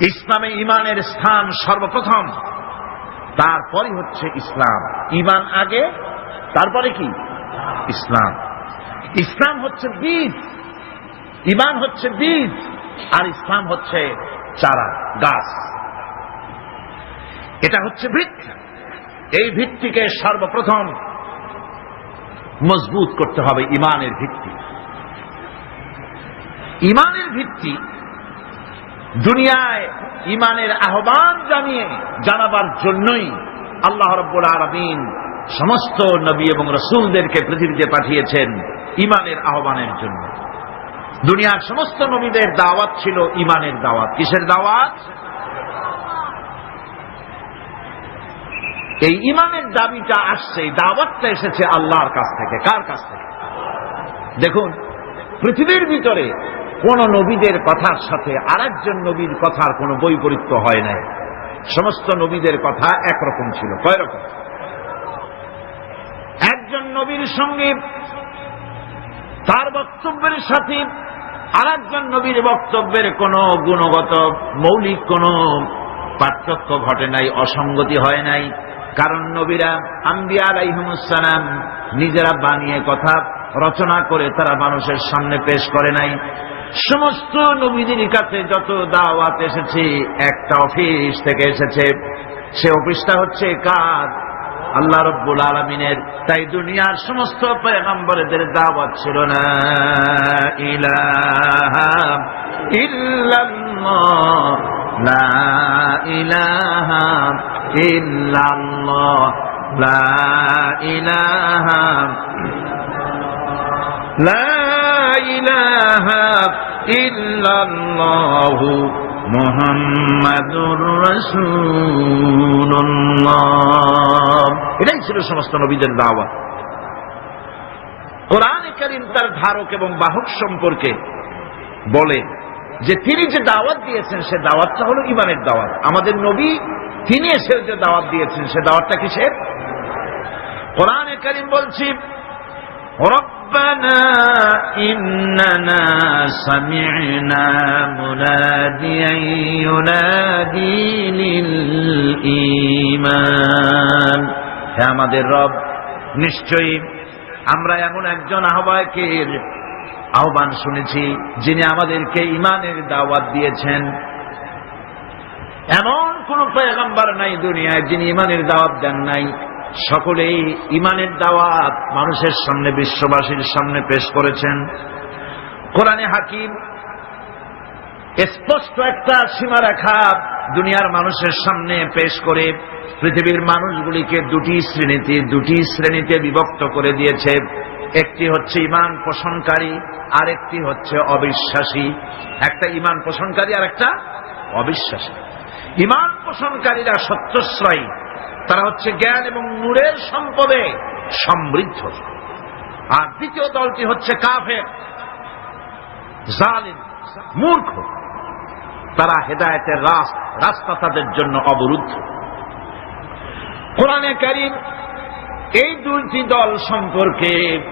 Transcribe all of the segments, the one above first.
ইসলামে ইমানের স্থান সর্বপ্রথম, তারপরে হচ্ছে ইসলাম। ইমান আগে, তারপরে কি? ইসলাম। ইসলাম হচ্ছে বীজ, ইমান হচ্ছে বীজ, আর ইসলাম হচ্ছে চারা, গাছ। এটা হচ্ছে ভিত্তি। এই ভিত্তিকে সর্বপ্রথম মজবুত করতে হবে। ইমানের ভিত্তি, ইমানের ভিত্তি দুনিয়ায় ইমানের আহ্বান জানাবার জন্যই আল্লাহ রাব্বুল আলামিন সমস্ত নবী এবং রাসূলদেরকে পৃথিবীতে পাঠিয়েছেন ইমানের আহ্বানের জন্য। দুনিয়ার সমস্ত নবীদের দাওয়াত ছিল ইমানের দাওয়াত। কিসের দাওয়াত? এই ইমানের দাবিটা আসছে, এই দাওয়াতটা এসেছে আল্লাহর কাছ থেকে। কার কাছ থেকে? দেখুন, পৃথিবীর ভিতরে কোন নবীদের কথার সাথে আরেকজন নবীর কথার কোন বৈপরীত্য হয় নাই। সমস্ত নবীদের কথা একরকম ছিল। কয় রকম? একজন নবীর সঙ্গে তার বক্তব্যের সাথে আরেকজন নবীর বক্তব্যের কোন গুণগত মৌলিক কোন পার্থক্য ঘটে নাই, অসঙ্গতি হয় নাই। কারণ নবীরা, আম্বিয়া আলাইহিমুস সালাম, নিজেরা বানিয়ে কথা রচনা করে তারা মানুষের সামনে পেশ করে নাই। সমস্ত নবীদের কাছে যত দাওয়াত এসেছে একটা অফিস থেকে এসেছে। সে অফিসটা হচ্ছে কার? আল্লাহ রাব্বুল আলামিনের। তাই দুনিয়ার সমস্ত পয়গম্বরদের দাওয়াত ছিল লা ইলাহা ইল্লাল্লাহ, লা ইলাহা ইল্লাল্লাহ, লা ইলাহা, লা ইলাহা ইল্লাল্লাহু মুহাম্মাদুর রাসূলুল্লাহ। এটাই ছিল সমস্ত নবীদের দাওয়াত। কোরআনে কারীম তার ধারক এবং বাহক সম্পর্কে বলে যে তিনি যে দাওয়াত দিয়েছেন সে দাওয়াতটা হলো ইমানের দাওয়াত। আমাদের নবী তিনি এসে যে দাওয়াত দিয়েছেন সে দাওয়াতটা কিসের? কোরআনে কারীম বলছি, ربنا إننا سمعنا مناديا ينادي للإيمان। হে আমাদের রব, নিশ্চয়ই আমরা এমন একজন আহ্বায়কের আহ্বান শুনেছি যিনি আমাদেরকে ইমানের দাওয়াত দিয়েছেন। এমন কোন পয়গম্বর নাই দুনিয়ায় যিনি ইমানের দাওয়াত দেন নাই। সকলেই ইমানের দাওয়াত মানুষের সামনে, বিশ্ববাসীর সামনে পেশ করেছেন। কোরআনে হাকিম স্পষ্ট একটা সীমারেখা দুনিয়ার মানুষের সামনে পেশ করে পৃথিবীর মানুষগুলিকে দুটি শ্রেণীতে বিভক্ত করে দিয়েছে। একটি হচ্ছে ঈমান পোষণকারী, আর একটি হচ্ছে অবিশ্বাসী। একটা ঈমান পোষণকারী আর একটা অবিশ্বাসী। ঈমান পোষণকারীরা সত্যশ্রয়ী, তারা হচ্ছে জ্ঞান এবং নূরের সম্পদে সমৃদ্ধ। আর দ্বিতীয় দলটি হচ্ছে কাফের, জালিম, মূর্খ। তারা হেদায়েতের রাস্তা তাদের জন্য অবরুদ্ধ। কোরআনে কারীম এই দুইটি দল সম্পর্কে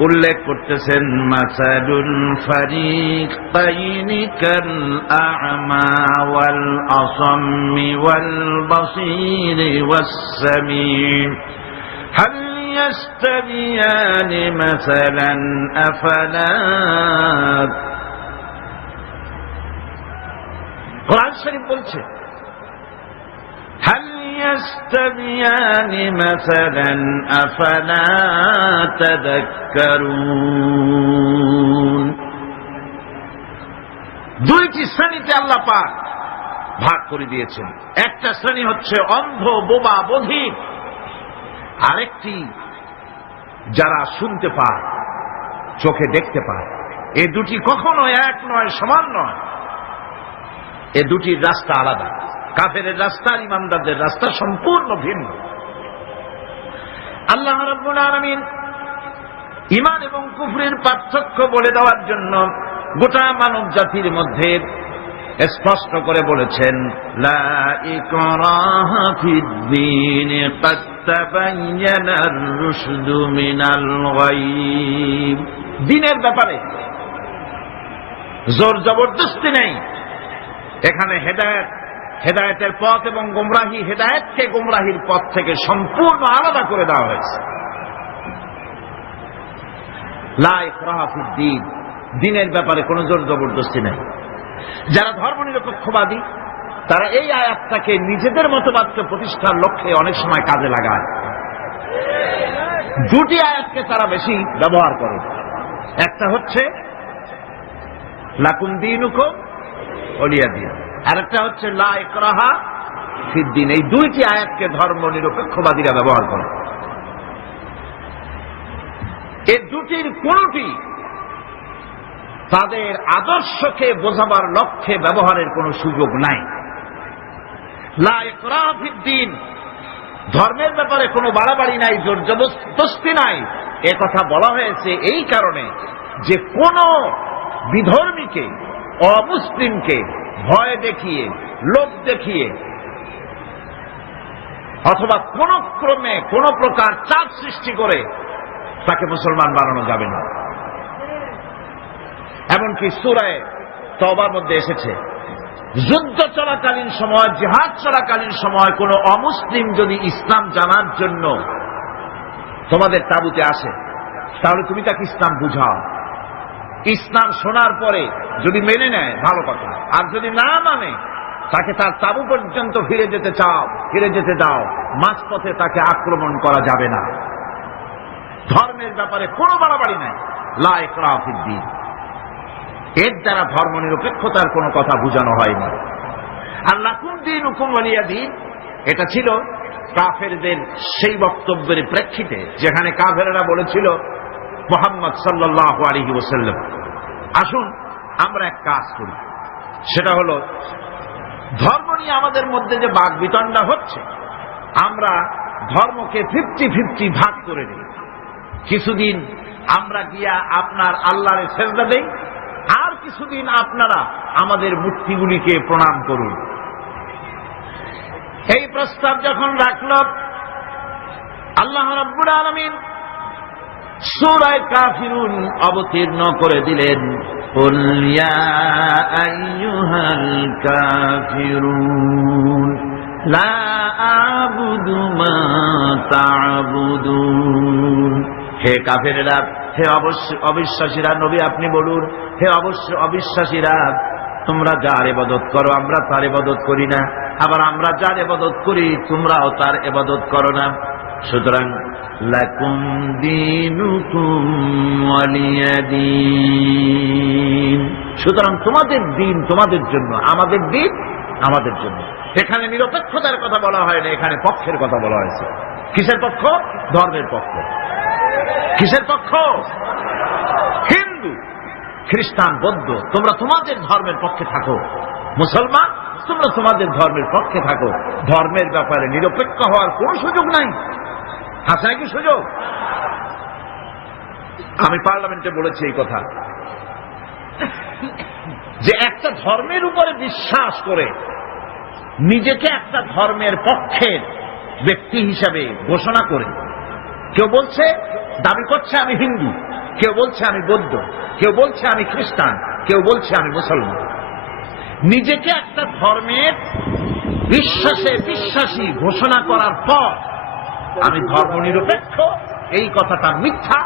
উল্লেখ করতেছেন, মাসালুল ফারিকাইনি কাল আ'মা ওয়াল আসাম্মি ওয়াল বাসীরি ওয়াস সামিঈ হাল ইয়াস্তাবিয়ানি মাসালান আফালা। কোরআন শরীফ বলছে, হাল ইয়াস্তাবিয়ানি মাসালান আফালা তাযাক্কারুন। দুইটি শ্রেণীতে আল্লাহ পাক ভাগ করে দিয়েছেন। একটা শ্রেণী হচ্ছে অন্ধ, বোবা, বধির। আরেকটি যারা শুনতে পায়, চোখে দেখতে পায়। এই দুটি কখনো এক নয়, সমান নয়। এ দুটির রাস্তা আলাদা। কাফেরের রাস্তা আর ইমানদারদের রাস্তা সম্পূর্ণ ভিন্ন। আল্লাহ রাব্বুল আলামিন ঈমান এবং কুফরের পার্থক্য বলে দেওয়ার জন্য গোটা মানব জাতির মধ্যে স্পষ্ট করে বলেছেন, লা ইকরাহা ফিদ-দীন ক্বাদ তাবায়্যানার রুশদু মিনাল গাই। দ্বীনের ব্যাপারে জোর জবরদস্তি নেই। এখানে হেদায়েতের পথ এবং গোমরাহি, হেদায়েতকে গোমরাহির পথ থেকে সম্পূর্ণ আলাদা করে দেওয়া হয়েছে। লা ইকরাহা ফিদ্দীন, দ্বীনের ব্যাপারে কোনো জোর জবরদস্তি নেই। যারা ধর্মনিরপেক্ষবাদী তারা এই আয়াতটাকে নিজেদের মতবাদকে প্রতিষ্ঠার লক্ষ্যে অনেক সময় কাজে লাগায়। দুটি আয়াতকে তারা বেশি ব্যবহার করে। একটা হচ্ছে লাকুম দীনুকুম ওলিয়া দীন, আর একটা হচ্ছে লা ইকরাহা ফিদ্দীন। এই দুইটি আয়াতকে ধর্মনিরপেক্ষবাদীরা ব্যবহার করে। এই দুটির কোনটি তাদের আদর্শকে বোঝাবার লক্ষ্যে ব্যবহারের কোনো সুযোগ নাই। লা ইকরাহা ফিদ্দীন, ধর্মের ব্যাপারে কোনো বাড়াবাড়ি নাই, জোর জবরদস্তি নাই। এ কথা বলা হয়েছে এই কারণে যে কোন বিধর্মীকে, অমুসলিমকে ভয় দেখিয়ে, লোভ দেখিয়ে অথবা কোন ক্রমে কোন প্রকার চাপ সৃষ্টি করে তাকে মুসলমান বানানো যাবে না। এমনকি সূরা তওবার মধ্যে এসেছে, যুদ্ধ চলাকালীন সময়, জিহাদ চলাকালীন সময় কোন অমুসলিম যদি ইসলাম জানার জন্য তোমাদের তাঁবুতে আসে, তাহলে তুমি তাকে ইসলাম বুঝাও। ইসলাম শোনার পরে যদি মেনে নেয় ভালো কথা, আর যদি না মানে তাকে তার তাঁবু পর্যন্ত ফিরে যেতে দাও। মাঝপথে তাকে আক্রমণ করা যাবে না। ধর্মের ব্যাপারে কোনো বাড়াবাড়ি নাই। লা ইকরাহা ফিদ্দীন, এর দ্বারা ধর্মনিরপেক্ষতার কোনো কথা বোঝানো হয়নি। আর লাকুম দীনুকুম ওয়ালিয়া দীন, এটা ছিল কাফেরদের সেই বক্তব্যের প্রেক্ষিতে যেখানে কাফেররা বলেছিল মুহাম্মদ সাল্লাল্লাহু আলাইহি ওয়াসাল্লাম, আসুন আমরা এক কাজ করি, সেটা হলো ধর্ম নিয়ে আমাদের মধ্যে যে বাকবিতণ্ডা হচ্ছে, আমরা ধর্মকে 50-50 ভাগ করে দিই। কিছুদিন আমরা গিয়া আপনার আল্লাহরে সেজদা দেই, আর কিছুদিন আপনারা আমাদের মূর্তিগুলিকে প্রণাম করুন। এই প্রস্তাব যখন রাখল, আল্লাহ রাব্বুল আলামিন সূরা কাফিরুন অবতীর্ণ করে দিলেন, কুল ইয়া আইয়ুহাল কাফিরুন লা আ'বুদু মা তা'বুদুন। হে কাফেরেরা, হে অবিশ্বাসীরা, নবী আপনি বলুন, হে অবিশ্বাসীরা, তোমরা যার ইবাদত করো আমরা তার ইবাদত করি না, আবার আমরা যার ইবাদত করি তোমরাও তার ইবাদত করো না। সুতরাং লাকুম দীনুকুম ওয়ালিয়া দীন, সুতরাং তোমাদের দিন তোমাদের জন্য, আমাদের দিন আমাদের জন্য। এখানে নিরপেক্ষতার কথা বলা হয় না, এখানে পক্ষের কথা বলা হয়েছে। কিসের পক্ষ? ধর্মের পক্ষ। কিসের পক্ষ? হিন্দু, খ্রিস্টান, বৌদ্ধ, তোমরা তোমাদের ধর্মের পক্ষে থাকো। মুসলমান, তোমরা তোমাদের ধর্মের পক্ষে থাকো। ধর্মের ব্যাপারে নিরপেক্ষ হওয়ার কোন সুযোগ নাই। আছে নাকি সুযোগ? আমি পার্লামেন্টে বলেছি এই কথা, যে একটা ধর্মের উপরে বিশ্বাস করে নিজেকে একটা ধর্মের পক্ষের ব্যক্তি হিসাবে ঘোষণা করে কেউ বলছে, দাবি করছে আমি হিন্দু, কেউ বলছে আমি বৌদ্ধ, কেউ বলছে আমি খ্রিস্টান, কেউ বলছে আমি মুসলমান। নিজেকে একটা ধর্মের বিশ্বাসী ঘোষণা করার পর আমি ধর্মনিরপেক্ষ, এই কথাটা মিথ্যা,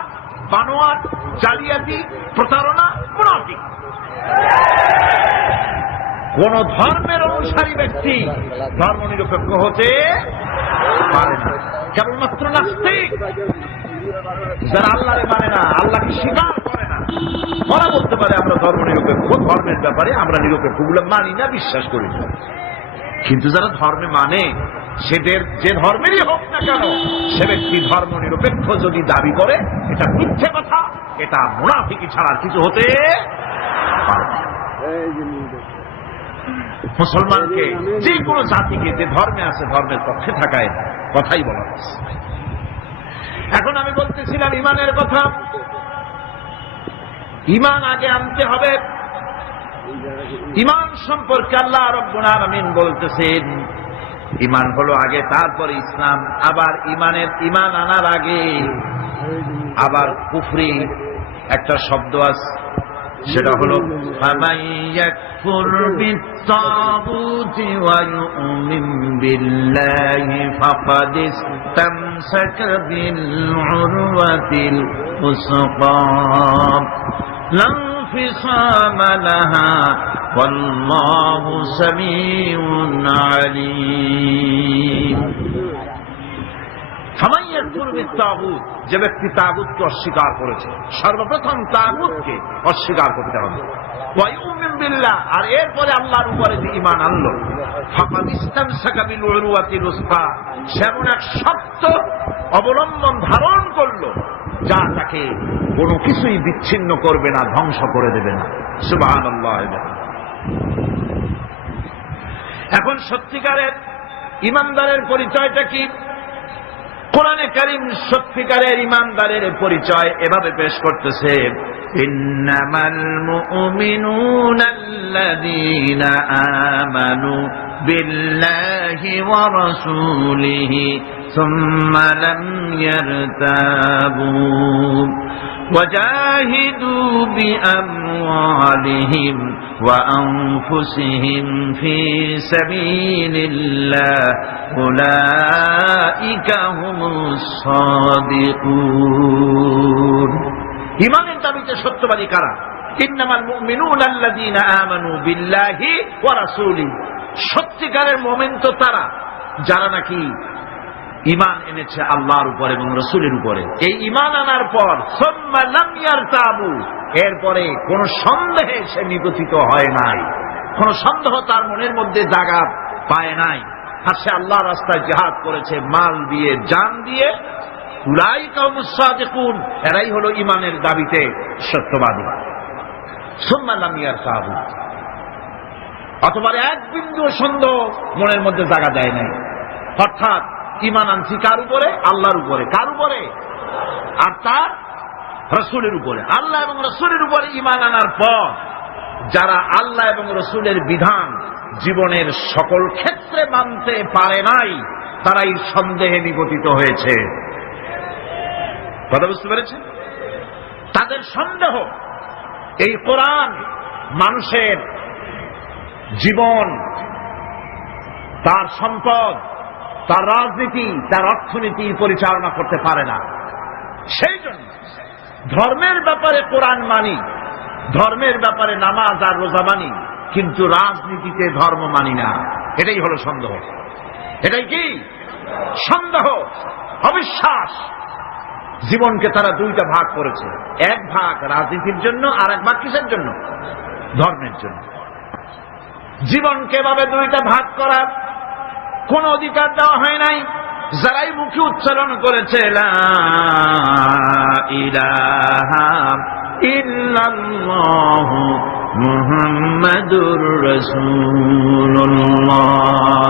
বানোয়াট, জালিয়াতি, প্রতারণা, মুনাফিক। কোন ধর্মের অনুসারী ব্যক্তি ধর্মনিরপেক্ষ হতে পারে না। কেবলমাত্র নাস্তিক, যারা আল্লাহরে মানে না, আল্লাহকে স্বীকার করে না, ওরা বলতে পারে আমরা ধর্মনিরপেক্ষ, ধর্মের ব্যাপারে আমরা নিরপেক্ষ, গুলো মানি না, বিশ্বাস করি না। কিন্তু যারা ধর্মে মানে, সেদের যে ধর্মেরই হোক না কেন, সে ব্যক্তি ধর্মনিরপেক্ষ যদি দাবি করে, এটা মিথ্যে কথা, এটা মুনাফিকি ছাড়া কিছু হতে পারে না। মুসলমানকে, যে কোনো জাতিকে যে ধর্মে আছে ধর্মের পক্ষে থাকায় কথাই বলা হচ্ছে। এখন আমি বলতেছিলাম ইমানের কথা। ইমান আগে আনতে হবে। ইমান সম্পর্কে আল্লাহ রাব্বুল আলামিন বলতেছেন, ইমান হলো আগে, তারপরে ইসলাম। আবার ইমান আনার আগে আবার কুফরি একটা শব্দ আছে, সেটা হলো ফামান ইয়াকফুর বিত্তাগুতি ওয়া ইউমিন বিল্লাহি ফাকাদ ইসতামসাকা বিল উরওয়াতিল উসকা লা ইনফিসামা লাহা ওয়াল্লাহু সামিউন আলীম। ফামান ইয়াকফুর বিত্তাগুত, যে ব্যক্তি তাগুতকে অস্বীকার করেছে, সর্বপ্রথম তাগুতকে অস্বীকার করতে হবে। ওয়া ইউমিন বিল্লাহ, আর এরপরে আল্লাহর উপরে যে ঈমান আনলো, ফাকাদ ইসতামসাকা বিল উরওয়াতিল উসকা, সেমন এক শক্ত অবলম্বন ধারণ করলো যা তাকে কোনো কিছুই বিচ্ছিন্ন করবে না, ধ্বংস করে দেবে না। সুবহানাল্লাহ। এখন সত্যিকারের ঈমানদারের পরিচয়টা কি? কোরআনে কারীম সত্যিকারের ঈমানদারের পরিচয় এভাবে পেশ করতেছে, ইন্নামাল মুমিনুনা আল্লাযীনা আমানু বিল্লাহি ওয়া রাসূলিহি সুম্মা লাম ইয়ারতাবু وجاهدوا بأموالهم وأنفسهم في سبيل الله أولئك هم الصادقون। ঈমানের দাবিতে সত্যবাদী কারা? ইন্নামাল মুমিনুনা আল্লাযীনা আমানু বিল্লাহি ওয়া রাসূলিহি, সত্যিকারের মুমিন তো তারা যারা নাকি ঈমান এনেছে আল্লাহর উপর এবং রাসূলের উপরে। এই ঈমান আনার পর সুম্মা লাম ইয়ারতাবু, এরপরে কোন সন্দেহে সে নিগঠিত হয় নাই, কোন সন্দেহ তার মনের মধ্যে জায়গা পায় নাই, আর সে আল্লাহর রাস্তায় জিহাদ করেছে মাল দিয়ে, জান দিয়ে। উলাইকা হুমুস সাদিকুন, এরাই হলো ঈমানের দাবিতে সত্যবাদী। সুম্মা লাম ইয়ারতাবু, অথবা এক বিন্দু সন্দেহ মনের মধ্যে জায়গা দেয় নাই, অর্থাৎ ঈমান আনছি কার উপরে? আল্লাহর উপরে। কার উপরে? আর তার রাসূলের উপরে। আল্লাহ এবং রাসূলের উপরে ঈমান আনার পর যারা আল্লাহ এবং রাসূলের বিধান জীবনের সকল ক্ষেত্রে মানতে পারে নাই, তারাই সন্দেহে নিগঠিত হয়েছে। কথা বুঝতে পেরেছে? তাদের সন্দেহ এই কোরআন মানুষের জীবন, তার সম্পদ, তার রাজনীতি, তার অর্থনীতি পরিচালনা করতে পারে না। সেই জন্য ধর্মের ব্যাপারে কোরআন মানি, ধর্মের ব্যাপারে নামাজ আর রোজা মানি, কিন্তু রাজনীতিতে ধর্ম মানি না। এটাই হলো সন্দেহ। এটাই কি সন্দেহ, অবিশ্বাস। জীবনকে তারা দুইটা ভাগ করেছে, এক ভাগ রাজনীতির জন্য আর এক ভাগ কিসের জন্য? ধর্মের জন্য। জীবনকে এভাবে দুইটা ভাগ করার কোন অধিকার দেওয়া হয় নাই। যারাই মুখে উচ্চারণ করেছে লা ইলাহা ইল্লাল্লাহু মুহাম্মাদুর রাসূলুল্লাহ,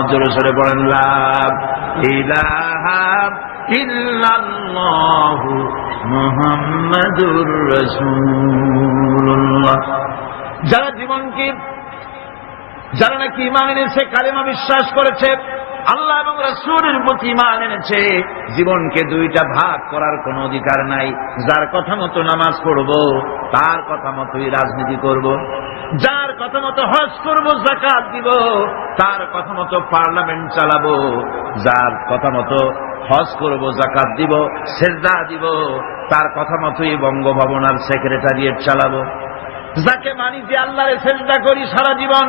জোরে সরে বলেন লা ইলাহা ইল্লাল্লাহু মুহাম্মাদুর রাসূলুল্লাহ। যারা জীবনকে, যারা নাকি ঈমান এনেছে, কালেমা বিশ্বাস করেছে, আল্লাহ এবং রাসূলের প্রতি ঈমান এনেছে, জীবনকে দুইটা ভাগ করার কোনো অধিকার নাই। যার কথা মতো নামাজ পড়ব, তার কথা মতোই রাজনীতি করব। যার কথা মতো হজ করব, যাকাত দিব, তার কথা মতো পার্লামেন্ট চালাবো। যার কথা মতো হজ করব, যাকাত দিব, সেজদা দিব, তার কথা মতোই বঙ্গভবন আর সেক্রেটারিয়েট চালাবো। যাকে মানি, যে আল্লাহরে সেজদা করি সারা জীবন,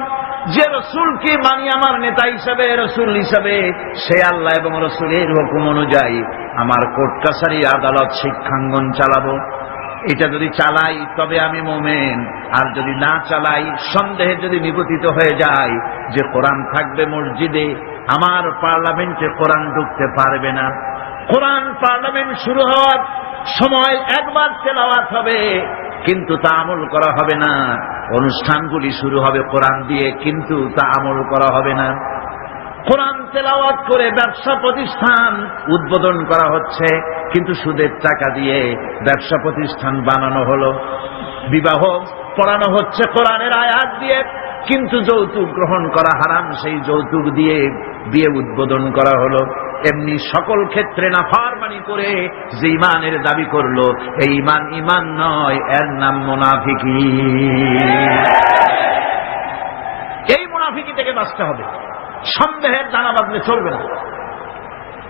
যে রসুলকে মানি আমার নেতা হিসাবে, রসুল হিসাবে, সে আল্লাহ এবং রসুলের হুকুম অনুযায়ী আমার কোর্ট কাছারি, আদালত, শিক্ষাঙ্গন চালাবো। এটা যদি চালাই তবে আমি মুমিন, আর যদি না চালাই, সন্দেহে যদি নিগঠিত হয়ে যায় যে কোরআন থাকবে মসজিদে, আমার পার্লামেন্টে কোরআন ঢুকতে পারবে না। কোরআন পার্লামেন্ট শুরু হওয়ার সময় একবার তেলাওয়াত হবে, কিন্তু তা আমল করা হবে না। অনুষ্ঠানগুলি শুরু হবে কোরআন দিয়ে, কিন্তু তা আমল করা হবে না। কোরআন তেলাওয়াত করে ব্যবসা প্রতিষ্ঠান উদ্বোধন করা হচ্ছে, কিন্তু সুদের টাকা দিয়ে ব্যবসা প্রতিষ্ঠান বানানো হলো। বিবাহ পড়ানো হচ্ছে কোরআনের আয়াত দিয়ে, কিন্তু যৌতুক গ্রহণ করা হারাম, সেই যৌতুক দিয়ে বিয়ে উদ্বোধন করা হলো। এমনি সকল ক্ষেত্রে নাফরমানি করে যে ঈমানের দাবি করলো, এই ঈমান ঈমান নয়, এর নাম মুনাফিকি। এই মুনাফিকি থেকে বাঁচতে হবে। সন্দেহের দানা বাঁধলে চলবে না,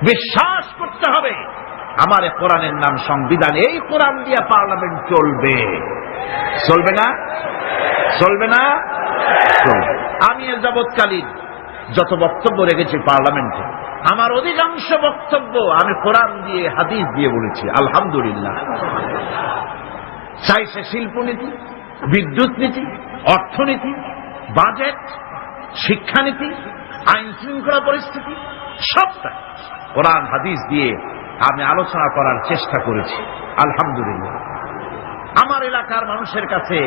বিশ্বাস করতে হবে আমার কোরআনের নাম সংবিধান, এই কোরআন দিয়ে পার্লামেন্ট চলবে। চলবে না? চলবে না? চলবে। আমি এর যাবৎকালীন যত বক্তব্য রেখেছি পার্লামেন্টে, আমার অধিকাংশ বক্তব্য আমি কোরআন দিয়ে হাদিস দিয়ে বলেছি, আলহামদুলিল্লাহ। চাই সে শিল্পনীতি, বিদ্যুৎ নীতি, অর্থনীতি, বাজেট, শিক্ষানীতি, আইন শৃঙ্খলা পরিস্থিতি, সবটা কোরআন হাদিস দিয়ে আমি আলোচনা করার চেষ্টা করেছি, আলহামদুলিল্লাহ। আমার এলাকার মানুষের কাছে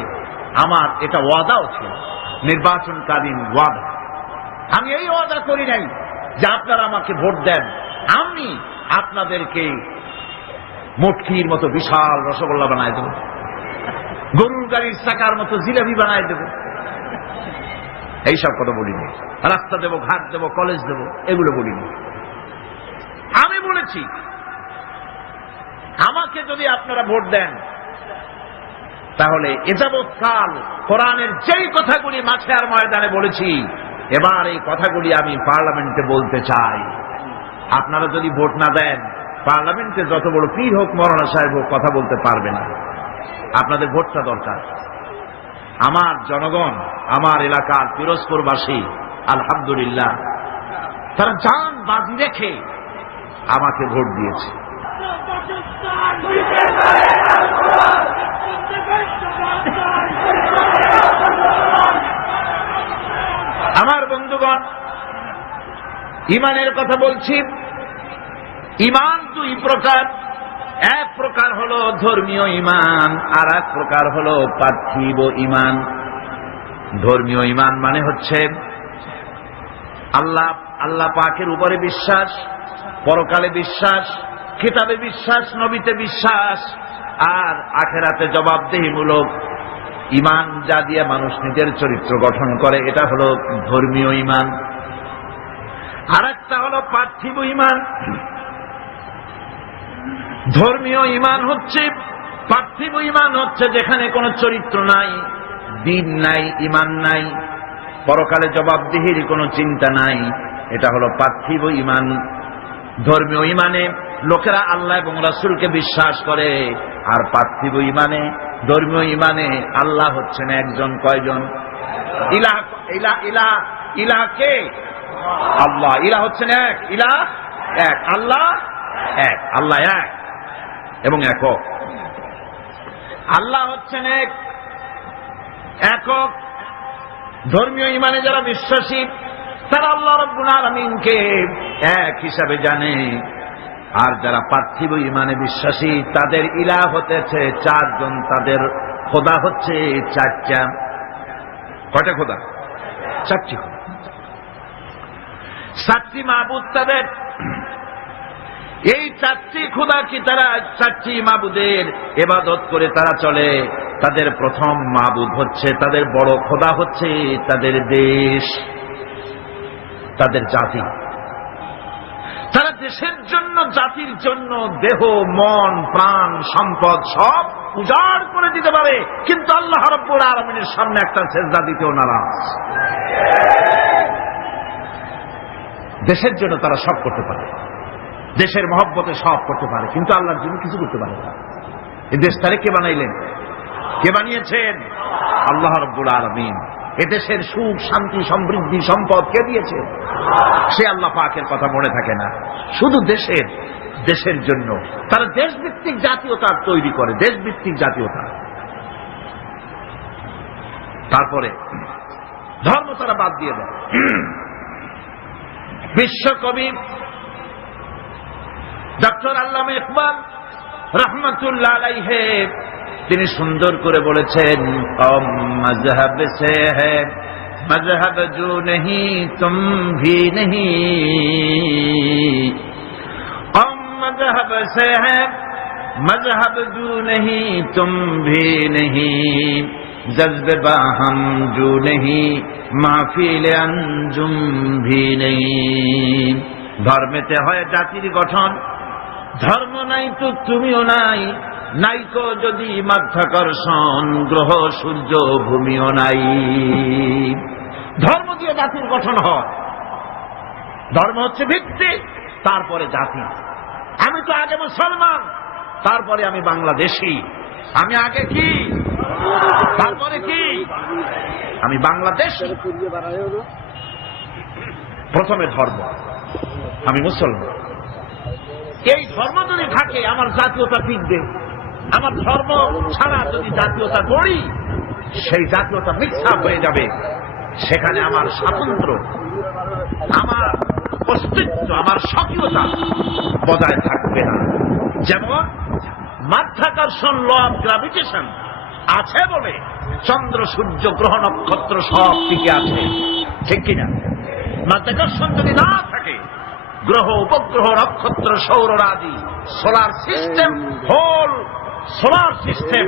আমার এটা ওয়াদাও ছিল, নির্বাচনকালীন ওয়াদা। আমি এই ওয়াদা করি নাই যে আপনারা আমাকে ভোট দেন, আমি আপনাদেরকে মটকির মতো বিশাল রসগোল্লা বানায় দেব, গরুর গাড়ির চাকার মতো জিলাপি বানায় দেব, এইসব কথা বলিনি। রাস্তা দেব, ঘাট দেব, কলেজ দেব, এগুলো বলিনি। আমি বলেছি আমাকে যদি আপনারা ভোট দেন, তাহলে এ যাবৎকাল কোরআনের যেই কথাগুলি মাঠে আর ময়দানে বলেছি, এবার এই কথাগুলি আমি পার্লামেন্টে বলতে চাই। আপনারা যদি ভোট না দেন, পার্লামেন্টে যত বড় পীর হোক, মৌলানা সাহেব হোক, কথা বলতে পারবে না। আপনাদের ভোটটা দরকার। আমার জনগণ, আমার এলাকার পিরোজপুরবাসী, আলহামদুলিল্লাহ, তারা জান বাজি রেখে আমাকে ভোট দিয়েছে। আমার বন্ধুগণ, ঈমানের কথা বলছি। ঈমান দুই প্রকার। এক প্রকার হলো ধর্মীয় ঈমান, আর এক প্রকার হলো পার্থিব ঈমান। ধর্মীয় ঈমান মানে হচ্ছে আল্লাহ পাকের উপরে বিশ্বাস, পরকালে বিশ্বাস, কিতাবে বিশ্বাস, নবীতে বিশ্বাস, আর আখিরাতে জবাবদেহিমূলক ঈমান, যা দিয়ে মানুষ নিজের চরিত্র গঠন করে, এটা হলো ধর্মীয় ঈমান। আর একটা হলো পার্থিব ঈমান। ধর্মীয় ঈমান হচ্ছে, পার্থিব ঈমান হচ্ছে যেখানে কোনো চরিত্র নাই, দিন নাই, ঈমান নাই, পরকালে জবাবদিহির কোনো চিন্তা নাই, এটা হলো পার্থিব ঈমান। ধর্মীয় ঈমানে লোকেরা আল্লাহ এবং রাসূলকে বিশ্বাস করে, আর পার্থিব ঈমানে, ধর্মীয় ঈমানে আল্লাহ হচ্ছেন একজন। কয়জন? ইলাহ, ইলাহ, ইলাহ, ইলাহ কে? আল্লাহ। ইলাহ হচ্ছেন এক, ইলাহ এক, আল্লাহ এক, আল্লাহ এক এবং একক। আল্লাহ হচ্ছেন এক, একক। ধর্মীয় ঈমানে যারা বিশ্বাসী, তারা আল্লাহ রাব্বুল আলামিনকে এক হিসাবে জানে। আর যারা পার্থিব ঈমানে বিশ্বাসী, তাদের ইলাহ হতেছে চারজন, তাদের খোদা হচ্ছে চারটা। কয়টা খোদা? চারটি খোদা, চারটি মাবুদ তাদের। এই চারটি খোদা কি, তারা চারটি মাবুদের ইবাদত করে তারা চলে। তাদের প্রথম মাবুদ হচ্ছে, তাদের বড় খোদা হচ্ছে তাদের দেশ, তাদের জাতি। তারা দেশের জন্য, জাতির জন্য দেহ, মন, প্রাণ, সম্পদ সব উজাড় করে দিতে পারে, কিন্তু আল্লাহ রাব্বুল আলামিনের সামনে একটা সেজদা দিতেও নারাজ। দেশের জন্য তারা সব করতে পারে, দেশের মহব্বতে সব করতে পারে, কিন্তু আল্লাহর জন্য কিছু করতে পারে না। এই দেশটারে কে বানাইলেন? কে বানিয়েছেন? আল্লাহ রাব্বুল আলামিন। এদেশের সুখ, শান্তি, সমৃদ্ধি, সম্পদ কে দিয়েছে? সে আল্লাহ পাকের কথা মনে থাকে না, শুধু দেশের জন্য তারা দেশভিত্তিক জাতীয়তা তৈরি করে, দেশভিত্তিক জাতীয়তা। তারপরে ধর্ম তারা বাদ দিয়ে দেয়। বিশ্বকবি ডক্টর আল্লামা ইকবাল রহমতুল্লাহ আলাইহি তিনি সুন্দর করে বলেছেন, কম মজহব সে হ্যায় মজহব জো নহি তুম ভি নহি, কম মজহব সে হ্যায় মজহব জো নহি তুম ভি নহি, জজ্ব বাহম জো নহি মাহফিল আঞ্জুম ভি নহি। ধর্মেতে হয় জাতির গঠন, ধর্ম নাই তো তুমিও নাই, নাইকো যদি মাধ্যাকর্ষণ, গ্রহ সূর্য ভূমিও নাই। ধর্ম দিয়ে জাতির গঠন হয়, ধর্ম হচ্ছে ভিত্তি, তারপরে জাতি। আমি তো আগে মুসলমান, তারপরে আমি বাংলাদেশি। আমি আগে কি, তারপরে কি? আমি বাংলাদেশি। প্রথমে ধর্ম, আমি মুসলমান। এই ধর্ম যদি থাকে আমার জাতীয়তা টিকবে। আমার ধর্ম ছাড়া যদি জাতীয়তা গড়ি, সেই জাতীয়তা মিথ্যা হয়ে যাবে। সেখানে আমার স্বাতন্ত্র্য, আমার অস্তিত্ব, আমার স্বকীয়তা বজায় থাকবে না। যেমন মাধ্যাকর্ষণ, ল অফ গ্রাভিটেশন আছে বলে চন্দ্র সূর্য গ্রহ নক্ষত্র সব টিকে আছে, ঠিক কিনা? মাধ্যাকর্ষণ যদি না থাকে, গ্রহ উপগ্রহ নক্ষত্র সৌররাজি, solar system, whole solar system,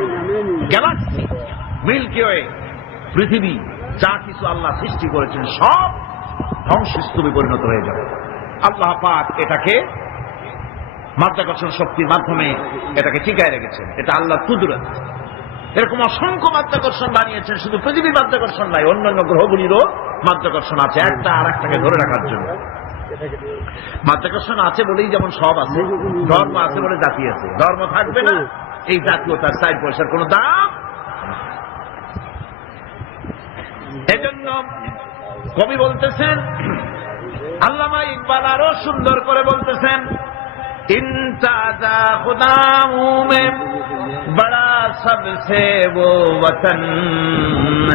galaxy, Milky Way, পৃথিবী, যা কিছু আল্লাহ সৃষ্টি করেছেন সব ধ্বংসস্তূপে পরিণত হয়ে যাবে। আল্লাহ পাক এটাকে মাধ্যাকর্ষণ শক্তির মাধ্যমে এটাকে টিকায় রেখেছেন। এটা আল্লাহর কুদরত। এরকম অসংখ্য মাধ্যাকর্ষণ বানিয়েছেন, শুধু পৃথিবীর মাধ্যাকর্ষণ নাই, অন্যান্য গ্রহগুলিরও মাধ্যাকর্ষণ আছে, একটা আর একটাকে ধরে রাখার জন্য। মাধ্যাকর্ষণ আছে বলেই যেমন সব আছে, ধর্ম আছে বলে জাতি আছে। ধর্ম থাকবে না, এই জাতীয়তার 4 পয়সার কোন দাম। এজন্য কবি বলতেছেন, আল্লামা ইকবাল আরো সুন্দর করে বলতেছেন, ইনতাজা খুদামু মে বড়া সবসে वो वतन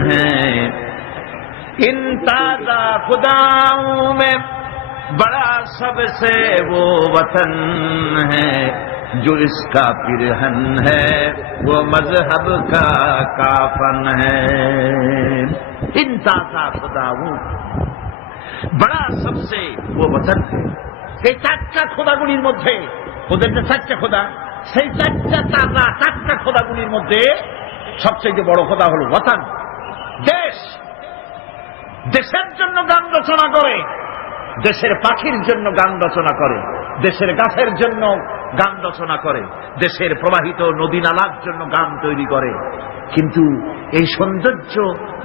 है, ইনতাজা খুদামু মে बड़ा सबसे वो वतन है, जो इसका पिरहन है वो मजहब का काफन है। इंताजा खुदाऊ बड़ा सबसे वो वतन है। এই 4টা খোদাগুলির মধ্যে, ওদের যে 4টা খোদা, সেই 4টা খোদাগুলির মধ্যে সবচেয়ে বড় খোদা হলো ওয়াতান, দেশ। দেশের জন্য গান রচনা করে, দেশের পাখির জন্য গান রচনা করে, দেশের গাছের জন্য গান রচনা করে, দেশের প্রবাহিত নদী নালার জন্য গান তৈরি করে। কিন্তু এই সৌন্দর্য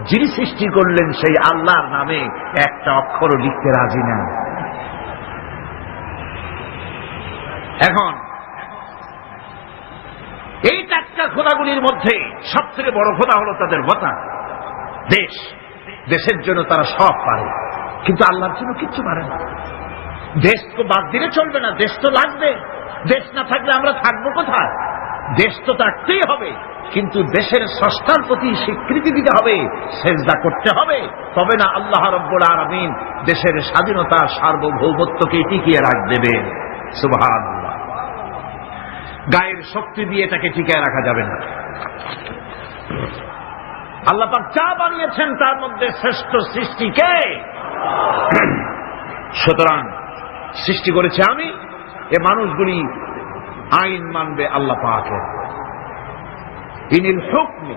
যিনি সৃষ্টি করলেন সেই আল্লাহর নামে একটা অক্ষরও লিখতে রাজি না। এখন এই 4টা খোদাগুলির মধ্যে সবথেকে বড় খোদা হলো তাদের ওয়াতান, দেশ। দেশের জন্য তারা সব পারে, কিন্তু আল্লাহর জন্য কিচ্ছু পারে না। দেশ তো বাদ দিলে চলবে না, দেশ তো লাগবে। দেশ না থাকলে আমরা থাকবো কোথায়? দেশ তো থাকতেই হবে, কিন্তু দেশের স্রষ্টার প্রতি স্বীকৃতি দিতে হবে, সেজদা করতে হবে, তবে না আল্লাহ রাব্বুল আলামিন দেশের স্বাধীনতা, সার্বভৌমত্বকে টিকিয়ে রাখবে। সুবহানাল্লাহ। গায়ের শক্তি দিয়ে এটাকে টিকিয়ে রাখা যাবে না। আল্লাহ পাক যা বানিয়েছেন তার মধ্যে শ্রেষ্ঠ সৃষ্টি কে? সুতরাং সৃষ্টি করেছে আমি, এ মানুষগুলি আইন মানবে আল্লাহ পাকের। ইনিল হুকম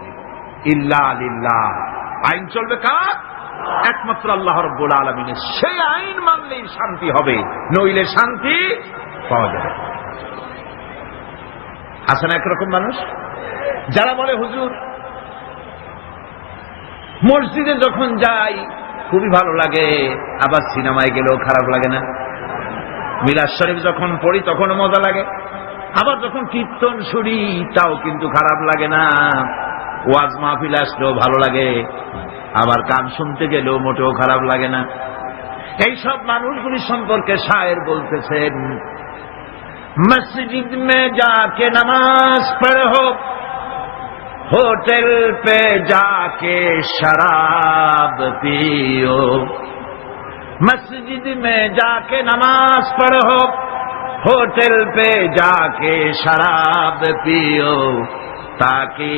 ইল্লা লিল্লাহ, আইন চলবে কার? একমাত্র আল্লাহ রাব্বুল আলামিনের। সেই আইন মানলেই শান্তি হবে, নইলে শান্তি পাওয়া যাবে। আছে না একরকম মানুষ যারা বলে, হুজুর মসজিদে যখন যাই খুবই ভালো লাগে, আবার সিনেমায় গেলেও খারাপ লাগে না, মিলাদ শরীফ যখন পড়ি তখনও মজা লাগে, আবার যখন কীর্তন শুনি তাও কিন্তু খারাপ লাগে না, ওয়াজ মাহফিল আসলেও ভালো লাগে, আবার গান শুনতে গেলেও মোটেও খারাপ লাগে না। এইসব মানুষগুলি সম্পর্কে শায়ের বলতেছেন, মসজিদ মে যাকে নামাজ পড়ো, होटल पे जाके शराब पियो, मस्जिद में जाके नमाज पढ़ो, होटल पे जाके शराब पियो, ताकि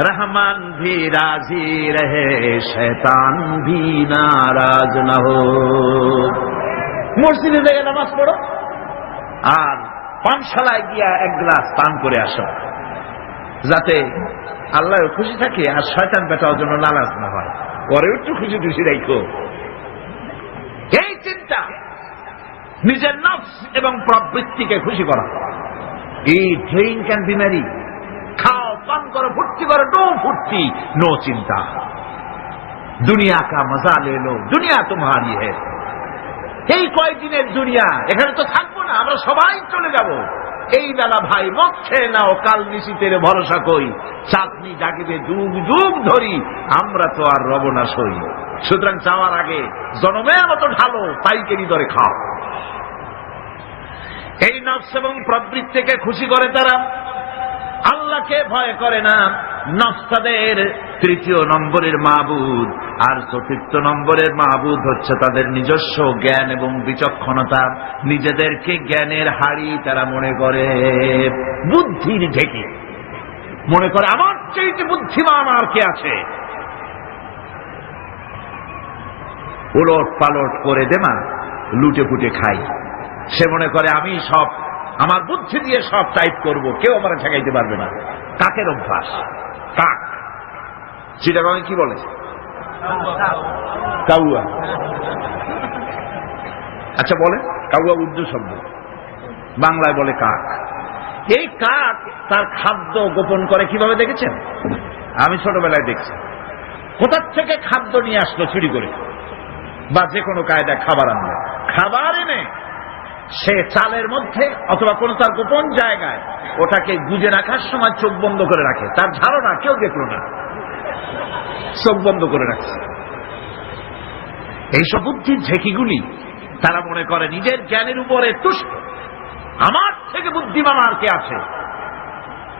रहमान भी राजी रहे, शैतान भी नाराज न हो। মসজিদে গিয়ে নামাজ পড়ো আর পানশালায় গিয়া 1 গ্লাস পান করে আসো, যাতে আল্লাহ খুশি থাকে আর শয়তান বেটাও যেন নারাজ না হয়, ওরে একটু খুশি খুশি রাখো। এই চিন্তা নিজের নফস এবং প্রবৃত্তিকে খুশি করা। ইট, ড্রিঙ্ক অ্যান্ড বি ম্যারি, খাও, পান করো, ফুর্তি করো, নো ফুর্তি, নো চিন্তা। দুনিয়া কা মজা লে লো, দুনিয়া তোমারি হ্যায়। এই কয়েকদিনের দুনিয়া, এখানে তো থাকবো না, আমরা সবাই চলে যাব। এই বেলা ভাই মদ খেয়ে নাও, কাল নিশীতের ভরসা কই, চাঁদনি জাগিবে যুগ যুগ ধরি, আমরা তো আর রব না সই। সুতরাং যাওয়ার আগে জনমের মতো ঢালো, পাইকারি দরে খাও। এই নফস এবং প্রবৃত্তিকে খুশি করে তারা, আল্লাহকে ভয় করে না। নফস তাদের তৃতীয় নম্বরের মাবুদ, আর চতুর্থ নম্বরের মাবুদ হচ্ছে তাদের নিজস্ব জ্ঞান এবং বিচক্ষণতা। নিজেদেরকে জ্ঞানের হাড়ি তারা মনে করে, বুদ্ধির ঢেকে মনে করে আমার চেয়ে বুদ্ধিমান আর কে আছে। উলট পালট করে দেমা লুটে পুটে খাই। সে মনে করে আমি সব আমার বুদ্ধি দিয়ে সব টাইপ করব, কেউ আমার ঠেকাইতে পারবে না। কাকের অভ্যাস, কাক। চিটাগাঁয়ে কি বলে? কাউয়া। আচ্ছা বলে, কাউয়া উর্দু শব্দ, বাংলায় বলে কাক। এই কাক তার খাদ্য গোপন করে কিভাবে দেখেছেন? আমি ছোটবেলায় দেখছি। কোথার থেকে খাদ্য নিয়ে আসলো চুরি করে, বা যে কোনো কায়দায় খাবার আনলো, খাবার এনে সে চালের মধ্যে অথবা কোন তার গোপন জায়গায় ওটাকে গুজে রাখার সময় চোখ বন্ধ করে রাখে। তার ধারণা কেউ দেখলো না, চোখ বন্ধ করে রাখছে। এইসব বুদ্ধির ঝেঁকিগুলি তারা মনে করে নিজের জ্ঞানের উপরে তুষ্ট, আমার থেকে বুদ্ধিমান আর কে আছে।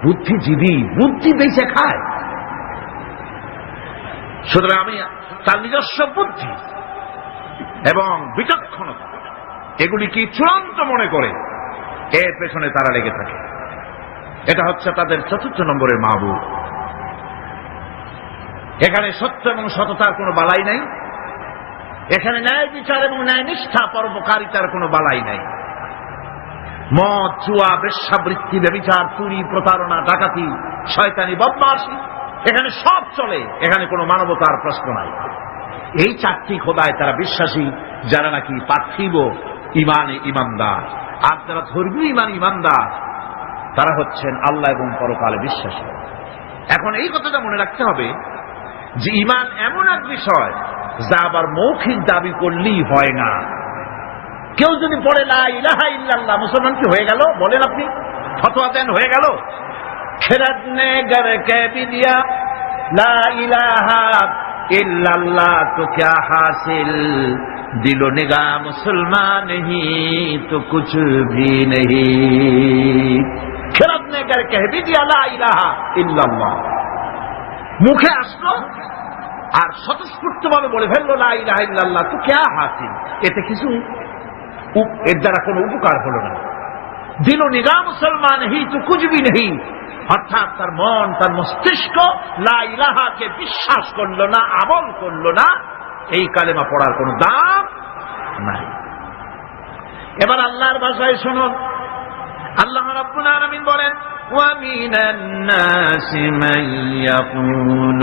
বুদ্ধিজীবী বুদ্ধি বেঁচে খায়। সুতরাং আমি তার নিজস্ব বুদ্ধি এবং বিচক্ষণতা এগুলি কি চূড়ান্ত মনে করে এর পেছনে তারা লেগে থাকে। এটা হচ্ছে তাদের চতুর্থ নম্বরের মাবুদ। এখানে সত্য এবং সততার কোনো বালাই নাই, এখানে ন্যায় বিচার এবং ন্যায় নিষ্ঠা পরোপকারিতার কোনো বালাই নাই। মদ, জুয়া, বেশ্যাবৃত্তি, ব্যভিচার, চুরি, প্রতারণা, ডাকাতি, শয়তানি, বদমাশি, এখানে সব চলে। এখানে কোনো মানবতার প্রশ্ন নাই। এই চারটি খোদায় তারা বিশ্বাসী, যারা নাকি পার্থিব ইমানে ইমানদার। আর যারা ধর্মীয় ইমান ইমানদার, তারা হচ্ছেন আল্লাহ এবং পরকালে বিশ্বাসী। এখন এই কথাটা মনে রাখতে হবে যে ইমান এমন এক বিষয় যা আবার মৌখিক দাবি করলেই হয় না। কেউ যদি পড়ে লা ইলাহা ইল্লাল্লাহ, মুসলমান কি হয়ে গেল? বলেন আপনি, ফতোয়া দেন হয়ে গেল? খেরাত নে গর কে বিদিয়া লা ইলাহা ইল্লাল্লাহ তো ক্যা হাসিল, দিলো নিগাহ মুসলমান নেহি তো কুছ ভি নেহি। খেরাত নে গর কে বিদিয়া লা ইলাহা ইল্লাল্লাহ, মুখে আসলো আর স্বতঃস্ফূর্ত ভাবে বলে ফেললো লা ইলাহা ইল্লাল্লাহ, তো ক্যা হাসিল, এতে কিছু এর দ্বারা কোনো উপকার হলো না। দিল নিগাহ মুসলমান হি তো কুছ ভি নেহি, অর্থাৎ তার মন, তার মস্তিষ্ক লা ইলাহাকে বিশ্বাস করলো না, আমল করলো না। এই কালেমা পড়ার কোনো দাম নাই। এবার আল্লাহর ভাষায় শুনুন, আল্লাহ রাব্বুল আলামিন বলেন وَمِنَ النَّاسِ مَن يَقُولُ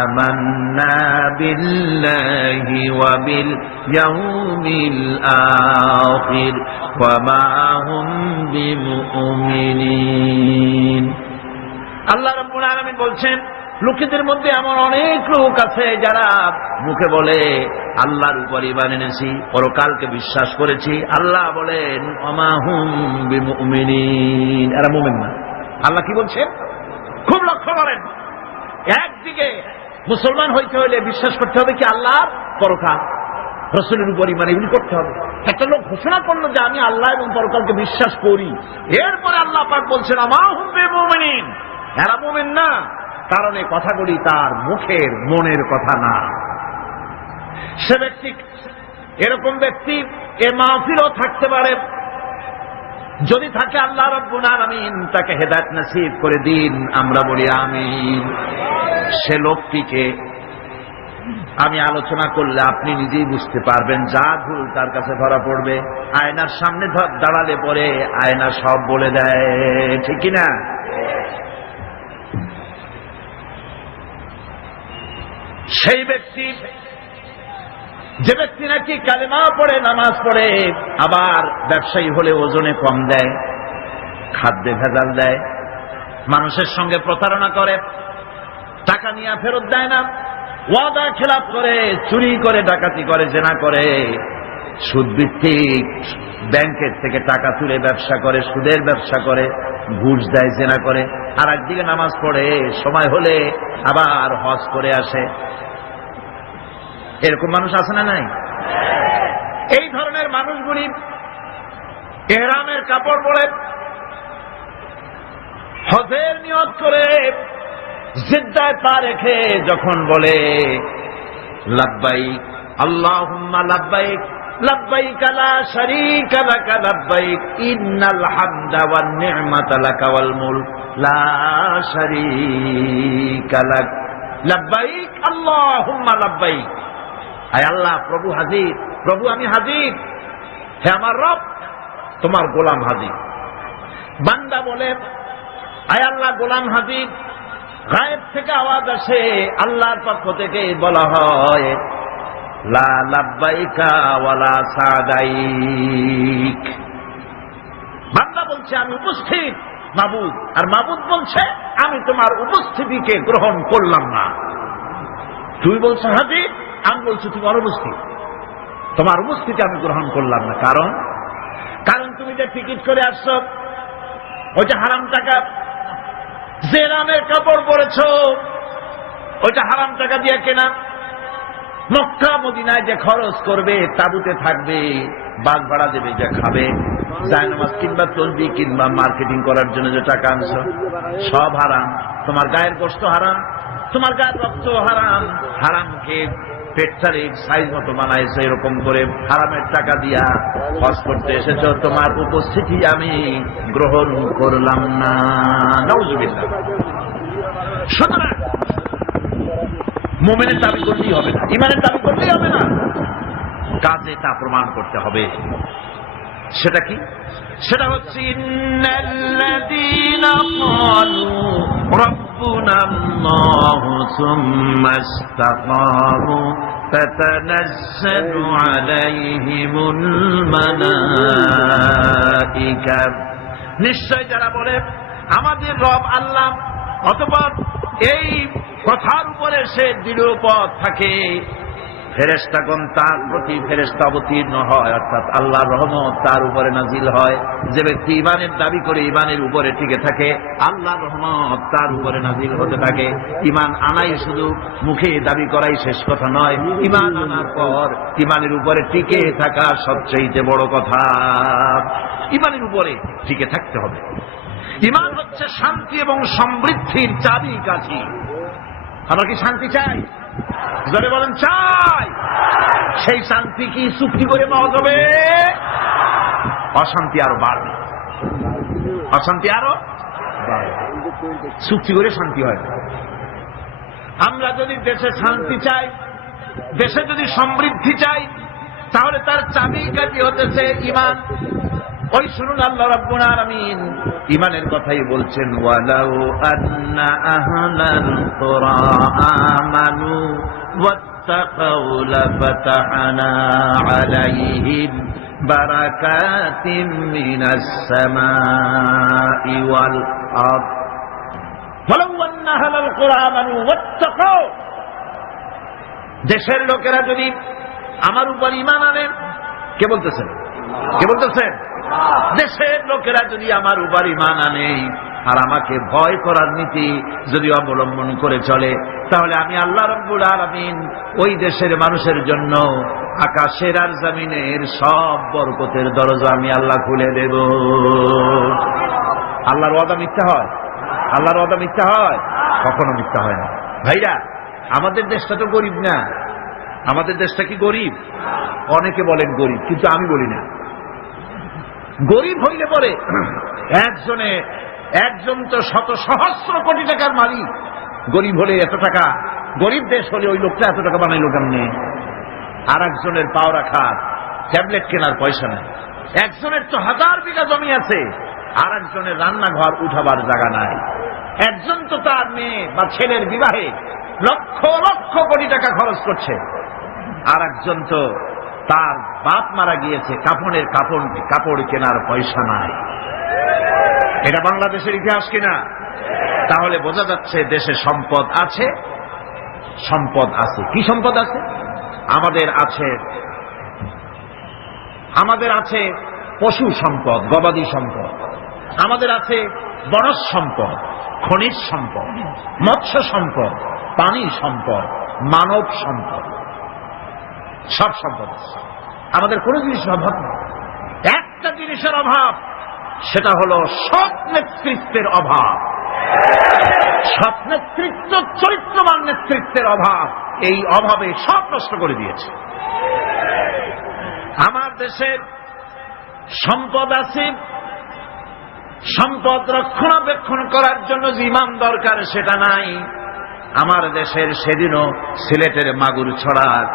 آمَنَّا بِاللَّهِ وَبِالْيَوْمِ الْآخِرِ وَمَا هُمْ بِمُؤْمِنِينَ। আল্লাহ রাব্বুল আলামিন বলছেন, লোকেদের মধ্যে এমন অনেক লোক আছে যারা মুখে বলে আল্লাহর উপর ঈমান এনেছি, পরকালকে বিশ্বাস করেছি। আল্লাহ বলেন ওমা হুম বিমুমিনিন, এরা মুমিন না। আল্লাহ কি বলছেন খুব লক্ষ্য করেন। একদিকে মুসলমান হইতে হলে বিশ্বাস করতে হবে কি আল্লাহর পরকাল, রাসূলের উপর ঈমান, এগুলি করতে হবে। একটা লোক ঘোষণা করলো যে আমি আল্লাহ এবং পরকালকে বিশ্বাস করি, এরপরে আল্লাহ পাক বলছেন ওমা হুম বিমুমিনিন, এরা মুমিন না। কারণ এই কথাগুলি তার মুখের মনের কথা না। সে ব্যক্তি, এরকম ব্যক্তি এ মাহফিলও থাকতে পারে। যদি থাকে আল্লাহ রাব্বুল আলামিন তাকে হেদায়েত নসিব করে দিন, আমরা বলি আমিন। সে লোকটিকে আমি আলোচনা করলে আপনি নিজেই বুঝতে পারবেন, যা ভুল তার কাছে ধরা পড়বে। আয়নার সামনে দাঁড়ালে পরে আয়না সব বলে দেয়, ঠিক কিনা? সেই ব্যক্তি যে ব্যক্তি নাকি কালেমা পড়ে, নামাজ পড়ে, আবার ব্যবসায়ী হলে ওজনে কম দেয়, খাদ্যে ভেজাল দেয়, মানুষের সঙ্গে প্রতারণা করে, টাকা নিয়ে ফেরত দেয় না, ওয়াদা খেলাপ করে, চুরি করে, ডাকাতি করে, জেনা করে, সুদভিত্তিক ব্যাংকের থেকে টাকা তুলে ব্যবসা করে, সুদের ব্যবসা করে, ঘুষ দেয়, জেনা করে, আর একদিকে নামাজ পড়ে, সময় হলে আবার হজ করে আসে। এরকম মানুষ আছে না নাই? এই ধরনের মানুষগুলি ইহরামের কাপড় পরে হজের নিয়ত করে জিদ্দায় পা রেখে যখন বলে লাব্বাইক আল্লাহুম্মা লাব্বাইক লাব্বাইক লা শারীকা লাকা লাব্বাইক ইন্নাল হামদা ওয়ান নি'মাতা লাকা ওয়াল মুলক লা শারীকা লাক লাব্বাইক আল্লাহুম্মা লাব্বাইক, আয় আল্লাহ, প্রভু হাজির, প্রভু আমি হাজির, হে আমার রব, তোমার গোলাম হাজির। বান্দা বলে আয় আল্লাহ, গোলাম হাজির। গায়েব থেকে আওয়াজ আসে, আল্লাহর পক্ষ থেকে বলা হয় লা লাব্বাইকা ওয়ালা সাদাইক। বান্দা বলছে আমি উপস্থিত মাবুদ, আর মাবুদ বলছে আমি তোমার উপস্থিতিকে গ্রহণ করলাম না। তুই বলছো হাজির, আমি বলছি তুমি অনুপস্থিত, তোমার উপস্থিতি আমি গ্রহণ করলাম না। কারণ তুমি যে টিকিট করে আসছো ওইটা হারাম টাকা, যে নামের কাপড় পরেছ ওইটা হারাম টাকা দিয়ে কেনা, মক্কা মদিনায় যে খরচ করবে, তাবুতে থাকবে, বাস ভাড়া দেবে, যে খাবে, জায়নামাজ কিংবা তসবিহ কিংবা মার্কেটিং করার জন্য যে টাকা আনছো, সব হারাম। তোমার গায়ের গোশত হারাম, তোমার গায়ের রক্ত হারাম। হারামকে পেটচারিক সাইজ মতো বানাইছে, এরকম করে হারামের টাকা দিয়া হজ করতে এসেছ, তোমার উপস্থিতি আমি গ্রহণ করলাম না। নাউযুবিল্লাহ। সুতরাং মুমিনের দাবি করলেই হবে না, ইমানের দাবি করলেই হবে না, কাজে তা প্রমাণ করতে হবে। সেটা কি? সেটা হচ্ছে ইন্নাল্লাযীনা ক্বালু রাব্বুনাল্লাহু সুম্মা ইসতাকামু ফাতানাজ্জালু আলাইহিমুল মালায়েকা। নিশ্চয় যারা বলে আমাদের রব আল্লাহ, অতঃপর এই কথার উপরে সে দৃঢ়পদ থাকে, ফেরেশতাগণ তার প্রতি ফেরেশতা অবতীর্ণ হয়, অর্থাৎ আল্লাহর রহমত তার উপরে নাজিল হয়। যে ব্যক্তি ইমানের দাবি করে ইমানের উপরে টিকে থাকে, আল্লাহর রহমত তার উপরে নাজিল হতে থাকে। ইমান আনাই শুধু মুখে দাবি করাই শেষ কথা নয়, ইমান আনার পর ইমানের উপরে টিকে থাকা সবচেয়ে বড় কথা। ইমানের উপরে টিকে থাকতে হবে। ইমান হচ্ছে শান্তি এবং সমৃদ্ধির চাবি কাঠি। আমরা কি শান্তি চাই? জোরে বলেন চাই। সেই শান্তি কি চুক্তি করে পাওয়া যাবে? অশান্তি আরো বাড়বে, অশান্তি আরো বাড়বে। চুক্তি করে শান্তি হয় না। আমরা যদি দেশে শান্তি চাই, দেশে যদি সমৃদ্ধি চাই, তাহলে তার চাবিকাঠি হতেছে ইমান। ওই শুনুন, আল্লাহ রাব্বুল আলামিন ইমানের কথাই বলছেন, ওয়ালাউ আন্না আহলাল কুরা আমানু ওয়াত্তাকাউ লাফাতাহনা আলাইহিম বারাকাতিম মিনাস সামাই ওয়াল আরদ। ওয়ালাউ আন্না আহলাল কুরা আমানু ওয়াত্তাকাউ, দেশের লোকেরা যদি আমার উপর ঈমান আনে, কে বলতেছেন? কে বলতেছেন? দেশের লোকেরা যদি আমার উপর ঈমান আনে আর আমাকে ভয় করার নীতি যদি অবলম্বন করে চলে, তাহলে আমি আল্লাহ রাব্বুল আলামিন ওই দেশের মানুষের জন্য আকাশের আর জমিনের সব বরকতের দরজা আমি আল্লাহ খুলে দেব। আল্লাহর ওয়াদা মিথ্যা হয়? আল্লাহর ওয়াদা মিথ্যা হয়? কখনো মিথ্যা হয় না। ভাইরা, আমাদের দেশটা তো গরিব না। আমাদের দেশটা কি গরিব? অনেকে বলেন গরিব, কিন্তু আমি বলি না। গরিব হইলে পরে একজন তো শত সহস্র কোটি টাকার মালিক। গরিব হলে এত টাকা, গরিব দেশ হলে ওই লোকটা এত টাকা বানাইল কেমনে? আর একজনের পাও রাখার ট্যাবলেট কেনার পয়সা নেই। একজনের তো 1000 বিঘা জমি আছে, আর একজনের রান্নাঘর উঠাবার জায়গা নাই। একজন তো তার মেয়ে বা ছেলের বিবাহে লক্ষ লক্ষ কোটি টাকা খরচ করছে, আর একজন তো তার বাপ মারা গিয়েছে, কাপড় কেনার পয়সা নাই। এটা বাংলাদেশের ইতিহাস কিনা? তাহলে বোঝা যাচ্ছে দেশে সম্পদ আছে, সম্পদ আছে। কি সম্পদ আছে? আমাদের আছে পশু সম্পদ, গবাদি সম্পদ, আমাদের আছে বনজ সম্পদ, খনিজ সম্পদ, মৎস্য সম্পদ, পানি সম্পদ, মানব সম্পদ, সব সম্পদ আছে। আমাদের কোন জিনিসের অভাব নেই। একটা জিনিসের অভাব, সেটা হলো সৎ নেতৃত্বের অভাব। সৎ নেতৃত্ব, চরিত্রবান নেতৃত্বের অভাব। এই অভাবে সব নষ্ট করে দিয়েছে। আমার দেশের সম্পদ আছে, সম্পদ রক্ষণাবেক্ষণ করার জন্য যে ইমাম দরকার সেটা নাই। আমার দেশের সেদিনও সিলেটের মাগুর ছড়ার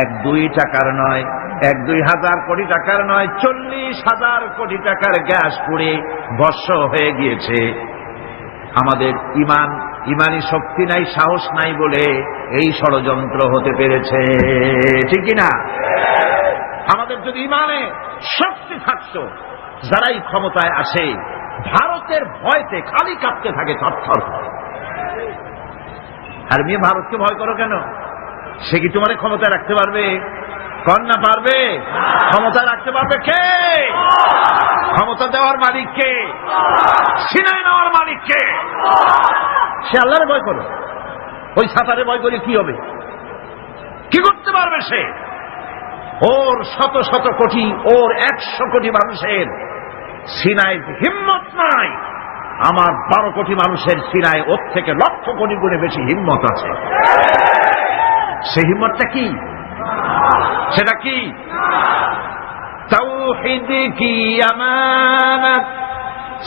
1-2 টাকার নয়, 1-2 হাজার কোটি টাকার নয়, 40,000 কোটি টাকার গ্যাস পুড়ে ভস্ম হয়ে গিয়েছে। আমাদের ইমানি শক্তি নাই, সাহস নাই বলে এই ষড়যন্ত্র হতে পেরেছে, ঠিক কিনা? আমাদের যদি ইমানে শক্তি থাকতো, যারাই ক্ষমতায় আসে ভারতের ভয়তে খালি কাঁপতে থাকে, থরথর করে। আর মেয়ে ভারতকে ভয় করো কেন? সে কি তোমার ক্ষমতায় রাখতে পারবে? কন্যা পারবে? ক্ষমতা রাখতে পারবে কে? ক্ষমতা দেওয়ার মালিক কে? ছিনাই নেওয়ার মালিক কে? সে আল্লাহরে ভয় করো। ওই সাঁতারে ভয় করে কি হবে? কি করতে পারবে সে? ওর শত শত কোটি, ওর 100 কোটি মানুষের সিনায় হিম্মত নাই। আমার 12 কোটি মানুষের সিনায় ওর থেকে লক্ষ কোটি গুণে বেশি হিম্মত আছে। সেই হিম্মতটা কি? সেটা কি? তাওহীদ কি আমানত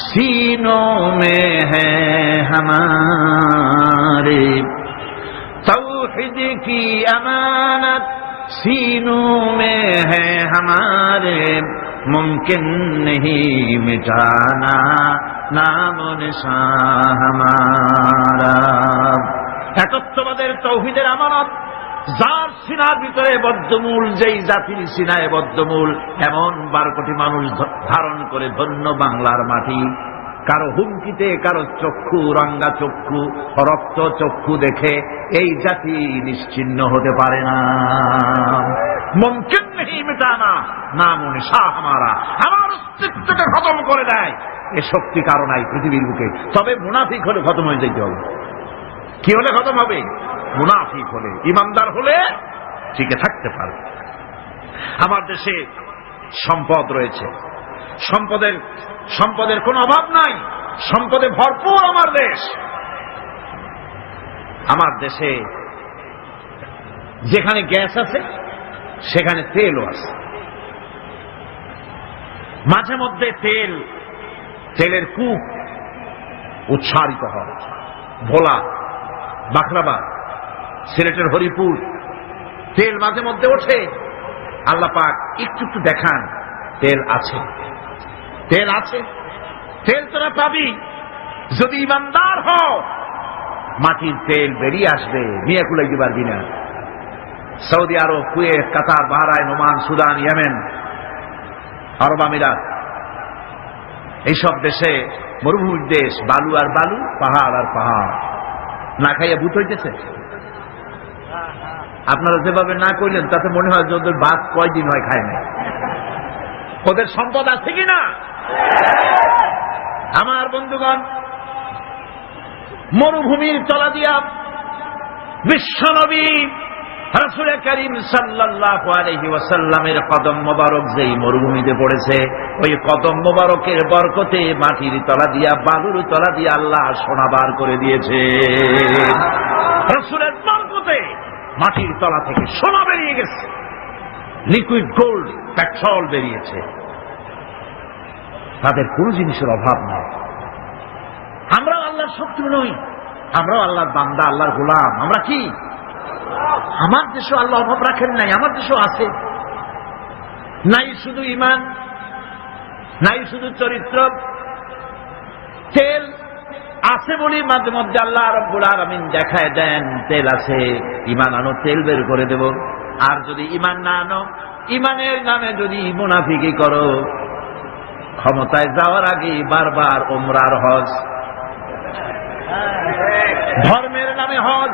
सीनों में है हमारे, तौहीद की अमानत सीनों में है हमारे, मुमकिन नहीं मिटाना नाम निशान हमारा। একত্ববাদের তৌহিদের আমানত, যার সিনার ভিতরে বদ্ধমূল, যেই জাতির সিনায় বদ্ধমূল এমন 12 কোটি মানুষ ধারণ করে ধন্য বাংলার মাটি। কারো হুমকিতে, কারো চক্ষু, রঙ্গা চক্ষু, রক্ত চক্ষু দেখে এই জাতি নিশ্চিহ্ন হতে পারে না। মুমকিন নেই মিটানা নাম নিশান হামারা, আমার অস্তিত্বকে খতম করে দেয় এ শক্তি কারো নাই পৃথিবীর বুকে। তবে মুনাফিক হলে খতম হয়ে যেতে হবে। কি হলে খতম হবে? মুনাফিক হলে। ইমানদার হলে টিকে থাকতে পারবে। আমার দেশে সম্পদ রয়েছে, সম্পদের কোনো অভাব নাই, সম্পদে ভরপুর আমার দেশ। আমার দেশে যেখানে গ্যাস আছে সেখানে তেলও আছে। মাঝে মধ্যে তেলের কূপ উৎসারিত হয়। ভোলা, বাখরাবাদ, সিলেটের হরিপুর, তেল মাঝে মধ্যে ওঠে। আল্লাহ পাক একটু একটু দেখান তেল আছে, তেল আছে। তেল তোরা পাবি যদি ইমানদার হও। মাটির তেল বেরিয়ে আসবে, নিয়ে কুলাইতে পারবি না। সৌদি আরব, কুয়েত, কাতার, বাহরাইন, ওমান, সুদান, ইয়েমেন, আরব আমিরাত, এইসব দেশে মরুভূমির দেশ, বালু আর বালু, পাহাড় আর পাহাড়। না খাইয়া ভূত হইতেছে। আপনারা যেভাবে না করলেন তাতে মনে হয় যে ওদের বাদ কয়দিন হয় খায় না। ওদের সম্পদ আছে কিনা? আমার বন্ধুগণ, মরুভূমির তলা দিয়া বিশ্বনবী রাসূল করিম সাল্লাল্লাহু আলাইহি ওয়াসাল্লামের কদম মোবারক যেই মরুভূমিতে পড়েছে, ওই কদম মোবারকের বরকতে মাটির তলা দিয়া, বালুর তলা দিয়া আল্লাহ সোনা বার করে দিয়েছে। রাসূলের বরকতে মাটির তলা থেকে সোনা বেরিয়ে গেছে, লিকুইড গোল্ড, পেট্রোল বেরিয়েছে। তাদের কোন জিনিসের অভাব নাই। আমরাও আল্লাহর শত্রু নই, আমরাও আল্লাহর বান্দা, আল্লাহর গোলাম। আমরা কি? আমার দেশও আল্লাহ অভাব রাখেন নাই, আমার দেশও আছে। নাই শুধু ঈমান, নাই শুধু চরিত্র, তেল আছে বলি মাঝে মধ্যে আল্লাহ রাব্বুল আলামিন দেখায় দেন তেল আছে, ঈমান আনো, তেল বের করে দেব। আর যদি ঈমান না আনো, ঈমানের নামে যদি মুনাফিকি করো, ক্ষমতায় যাওয়ার আগে বারবার উমরার হজ, ধর্মের নামে হজ,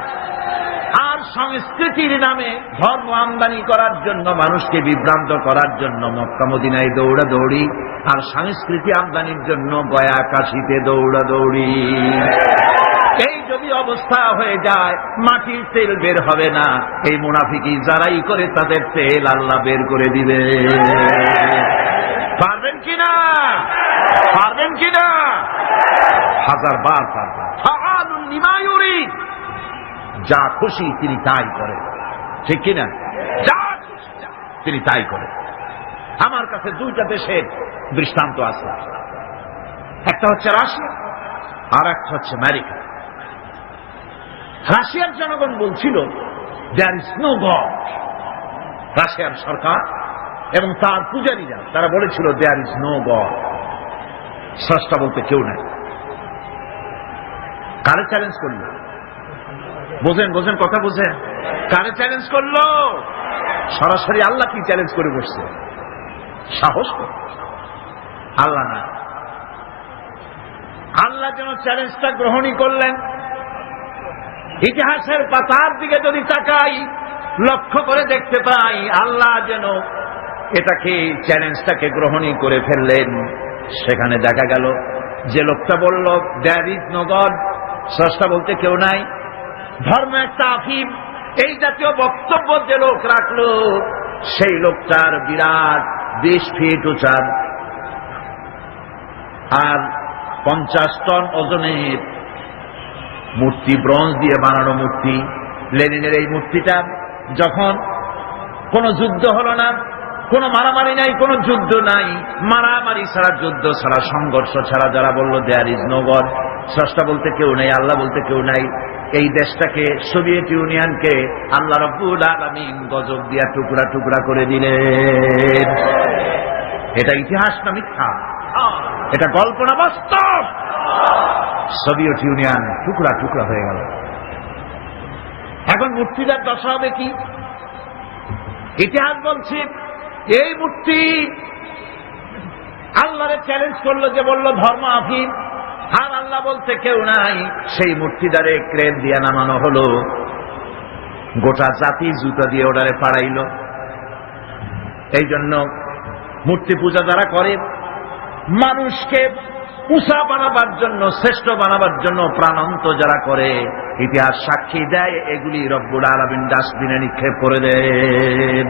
আর সংস্কৃতির নামে ধর্ম আমদানি করার জন্য, মানুষকে বিভ্রান্ত করার জন্য মক্কা মদিনায় দৌড়াদৌড়ি, আর সংস্কৃতি আমদানির জন্য গয়া কাশীতে দৌড়াদৌড়ি। এই যদি অবস্থা হয়ে যায়, মাটির তেল বের হবে না। এই মুনাফিকি যারাই করে তাদের তেল আল্লাহ বের করে দিবে। পারবেন কিনা? পারবেন কিনা? 1000 বার পারবেন। ফাআলুন লিমা ইউরিদ, যা খুশি তিনি তাই করেন, ঠিক কিনা? যা খুশি তিনি তাই করেন। আমার কাছে 2টা দেশের দৃষ্টান্ত আছে, একটা হচ্ছে রাশিয়া আর একটা হচ্ছে আমেরিকা। রাশিয়ার জনগণ বলছিল দেয়ার ইজ নো গড, রাশিয়ার সরকার এবং তার পূজারীরা তারা বলেছিল দেয়ার ইজ নো গড, স্রষ্টা বলতে কেউ নাই। কারে চ্যালেঞ্জ করলো? বোঝেন বোঝেন কথা বোঝেন? কারে চ্যালেঞ্জ করলো? সরাসরি আল্লাহ কি চ্যালেঞ্জ করে বসছে? সাহস করে আল্লাহ না, আল্লাহ যেন চ্যালেঞ্জটা গ্রহণই করলেন। ইতিহাসের পাতার দিকে যদি তাকাই, লক্ষ্য করে দেখতে পাই আল্লাহ যেন এটাকে চ্যালেঞ্জটাকে গ্রহণই করে ফেললেন। সেখানে দেখা গেল যে লোকটা বলল দেয়ার ইজ নো গড, স্রষ্টা বলতে কেউ নাই, ধর্ম একটা আফিম, এই জাতীয় বক্তব্য যে লোক রাখলো, সেই লোকটার বিরাট 20 ফিট উঁচার আর 50 টন ওজনের মূর্তি, ব্রোঞ্জ দিয়ে বানানো মূর্তি, লেনিনের এই মূর্তিটা যখন কোন যুদ্ধ হলো না, কোন মারামারি নাই, কোন যুদ্ধ নাই, মারামারি ছাড়া, যুদ্ধ ছাড়া, সংঘর্ষ ছাড়া যারা বলল দেয়ার ইজ নো গড, স্রষ্টা বলতে কেউ নেই, আল্লাহ বলতে কেউ নাই, এই দেশটাকে, সোভিয়েত ইউনিয়নকে আল্লাহ রাব্বুল আলামিন গজব দিয়া টুকরা টুকরা করে দিলেন। এটা ইতিহাস না মিথ্যা? এটা গল্প না বাস্তব? সোভিয়েত ইউনিয়ন টুকরা টুকরা হয়ে গেল। এখন মূর্তিটার দশা হবে কি? ইতিহাস বলছে এই মূর্তি আল্লাহরে চ্যালেঞ্জ করলো, যে বলল ধর্ম আফিম, আর আল্লাহ বলতে কেউ নাই। সেই মূর্তিটারে ক্রেন দিয়ে নামানো হলো, গোটা জাতি জুতা দিয়ে ওটারে পাড়াইল। এই জন্য মূর্তি পূজা যারা করে, মানুষকে উঁচা বানাবার জন্য, শ্রেষ্ঠ বানাবার জন্য প্রাণান্ত যারা করে, ইতিহাস সাক্ষী দেয় এগুলি রব্বুল আলামিন ডাস্টবিনে নিক্ষেপ করে দেন।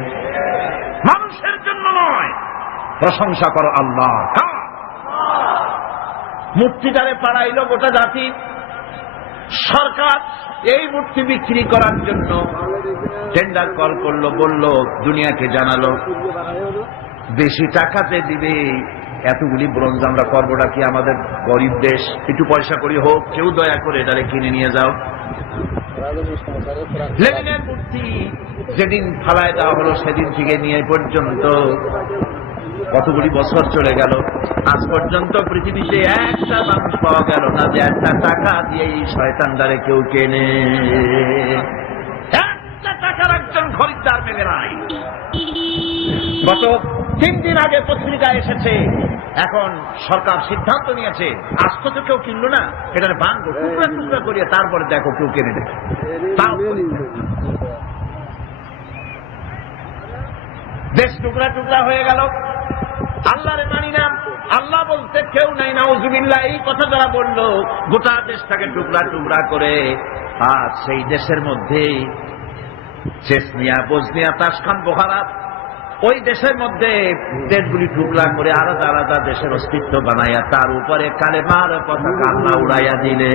মানুষের জন্য নয়, প্রশংসা করো আল্লাহ। মূর্তিটারে পাড়াইল গোটা জাতি। সরকার এই মূর্তি বিক্রি করার জন্য টেন্ডার কল করলো, বলল, দুনিয়াকে জানালো বেশি টাকাতে দিবে, এতগুলি ব্রোঞ্জ আমরা করবোটা কি, আমাদের গরিব দেশ, একটু পয়সা করি হোক, কেউ দয়া করে এটারে কিনে নিয়ে যাও। লেনিনের মূর্তি যেদিন ফালায় দেওয়া হলো, সেদিন থেকে নিয়ে পর্যন্ত কতগুলি বছর চলে গেল, আজ পর্যন্ত পৃথিবীতে একটা মানুষ পাওয়া গেল না যে একটা টাকা দিয়ে এই শয়তানদারে কেউ কেনে। একটা টাকার একজন খরিদ্দার মেলে নাই। গত 3 দিন আগে পত্রিকা এসেছে, এখন সরকার সিদ্ধান্ত নিয়েছে, আজ তো কেউ কিনলো না, এটার ভাঙবো, টুকরা টুকরা করিয়ে তারপরে দেখো কেউ কিনে দেবে। দেশ টুকরা টুকরা হয়ে গেল। আল্লাহরে মানি না, আল্লাহ বলতে কেউ নাই, নাউজুবিল্লাহ, এই কথা যারা বললো, গোটা দেশটাকে টুকরা টুকরা করে, আর সেই দেশের মধ্যে চেচনিয়া, বসনিয়া, তাসখান, বোখারা, ওই দেশের মধ্যে দেশগুলি টুকরা করে আলাদা আলাদা দেশের অস্তিত্ব বানাইয়া তার উপরে কালেমার পতাকা আল্লাহ উড়াইয়া দিলে।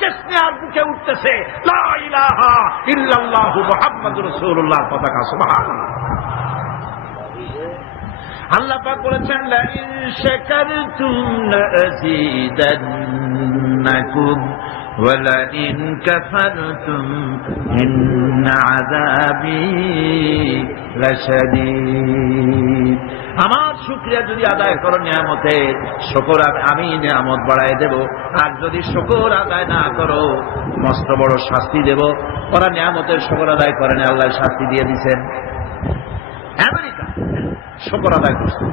চেচনিয়ার বুকে উঠতেছে লা ইলাহা ইল্লাল্লাহু মুহাম্মাদুর রাসূলুল্লাহ পতাকা। সুবহানাল্লাহ। আল্লাহ পাক বলেছেন, লা ইন শাকারতুম লাযীদান্নাকুম ওয়া লা ইন কাফারতুম ইন্না আযাবী লাশাদীদ। আমার শুকরিয়া যদি আদায় করো নিয়ামতের, শুকর আমি নিয়ামত বাড়ায় দেব। আর যদি শুকর আদায় না করো, মস্ত বড় শাস্তি দেব। ওরা নিয়ামতের শুকর আদায় করেন, আল্লাহ শাস্তি দিয়ে দিচ্ছেন। আমেরিকা শুকর আদায় করছে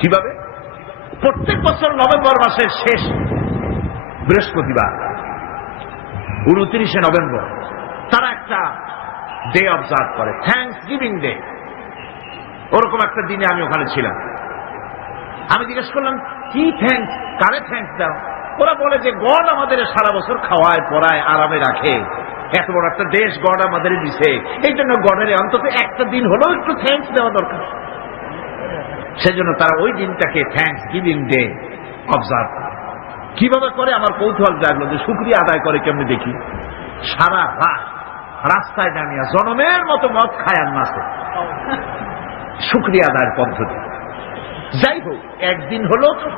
কিভাবে? প্রত্যেক বছর নভেম্বর মাসের শেষ বৃহস্পতিবার 29শে নভেম্বর তারা একটা ডে অবজার্ভ করে, থ্যাঙ্কস গিভিং ডে। ওরকম একটা দিনে আমি ওখানে ছিলাম। আমি জিজ্ঞেস করলাম, কি থ্যাঙ্কস, কারে থ্যাঙ্কস দাও? ওরা বলে যে গড আমাদের সারা বছর খাওয়ায় পড়ায় আরামে রাখে, এত বড় একটা দেশ গড আমাদের দিছে, এই জন্য গডের অন্তত একটা দিন হলেও একটু থ্যাঙ্কস দেওয়া দরকার। সেজন্য তারা ওই দিনটাকে থ্যাঙ্কস গিভিং ডে অবজার্ভ করে। কিভাবে করে আমার কৌতূহল জাগলো যে শুকরিয়া আদায় করে কেমনি দেখি। সারা রাত রাস্তায় দাঁড়িয়ে জনমের মতো মদ খায় আর নাচে, শুকরিয়া আদায়ের পদ্ধতি। যাই হোক, একদিন হলো তো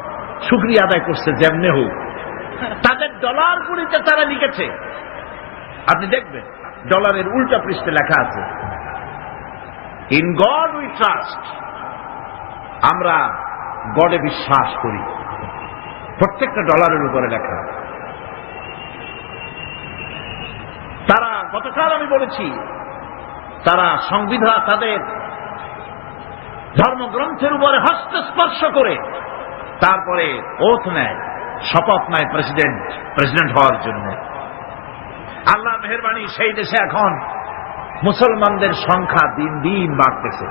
শুকরিয়া আদায় করছে যেমনে হোক। তাদের ডলার গুলিতে তারা লিখেছে, আপনি দেখবেন ডলারের উল্টা পৃষ্ঠে লেখা আছে, ইন গড উই ট্রাস্ট, আমরা গডে বিশ্বাস করি। প্রত্যেকটা ডলারের উপরে লেখা। তারা গতকাল আমি বলেছি, তারা সংবিধান তাদের ধর্মগ্রন্থের উপরে হস্তস্পর্শ করে তারপরে ওথ নেয়, শপথ নেয় প্রেসিডেন্ট হওয়ার জন্য। আল্লাহ মেহেরবানি, সেই দেশে এখন মুসলমানদের সংখ্যা দিন দিন বাড়তেছে।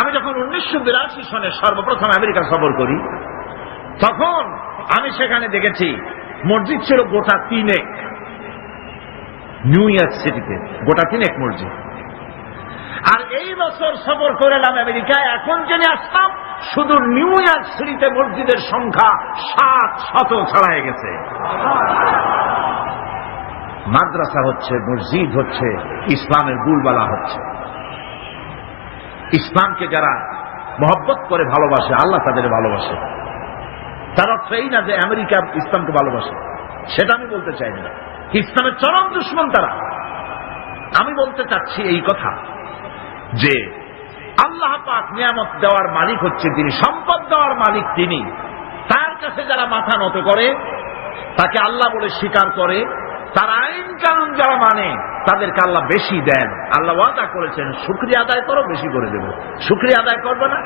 আমি যখন 1982 সনে সর্বপ্রথম আমেরিকা সফর করি, তখন আমি সেখানে দেখেছি মসজিদ ছিল গোটা 3 নিউ ইয়র্ক সিটিতে, গোটা 3 মসজিদ। আর এই বছর সফর করলাম আমেরিকায়, এখন জেনে আসলাম শুধু নিউ ইয়র্ক সিটিতে মসজিদের সংখ্যা 700 ছাড়াই গেছে। মাদ্রাসা হচ্ছে, মসজিদ হচ্ছে, ইসলামের বুলবালা হচ্ছে। ইসলামকে যারা মহব্বত করে ভালোবাসে, আল্লাহ তাদের ভালোবাসে। তার অর্থ এই না যে আমেরিকা ইসলামকে ভালোবাসে, সেটা আমি বলতে চাই না। ইসলামের চরম দুশমন তারা। আমি বলতে চাচ্ছি এই কথা যে আল্লাহ পাক নিয়ামত দেওয়ার মালিক হচ্ছে তিনি, সম্পদ দেওয়ার মালিক তিনি। তার কাছে যারা মাথা নত করে, তাকে আল্লাহ বলে স্বীকার করে, তার আইন কানুন যারা মানে, তাদেরকে আল্লাহ বেশি দেন। আল্লাহ ওয়াদা করেছেন, শুকরিয়া আদায় করো, বেশি করে দেব। শুকরিয়া আদায় করবে না,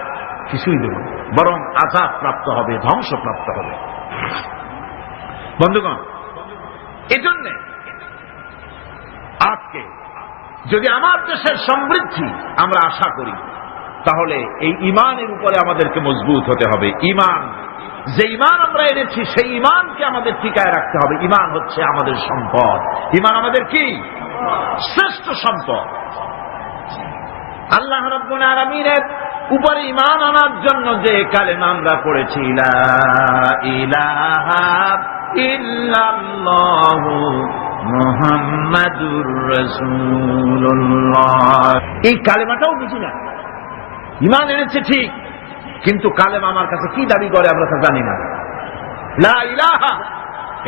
কিছুই দেব, বরং আযাব প্রাপ্ত হবে, ধ্বংস প্রাপ্ত হবে। বন্ধুগণ, এজন্য আজকে যদি আমার দেশের সমৃদ্ধি আমরা আশা করি, তাহলে এই ঈমানের উপরে আমাদেরকে মজবুত হতে হবে। ঈমান, যে ঈমান আমরা এনেছি সেই ঈমানকে আমাদের টিকায় রাখতে হবে। ঈমান হচ্ছে আমাদের সম্পদ। ঈমান আমাদের কি? শ্রেষ্ঠ সম্পদ। আল্লাহ রাব্বুল আলামিনের উপরে ঈমান আনার জন্য যে কালেমা আমরা পড়েছি, লা ইলাহা ইল্লাল্লাহু মুহাম্মাদুর রাসূলুল্লাহ, এই কালেমাটাও বুঝি না। ঈমান এনেছে ঠিক, কিন্তু কালেমা আমার কাছে কি দাবি করে আমরা তা জানি না। লা ইলাহা,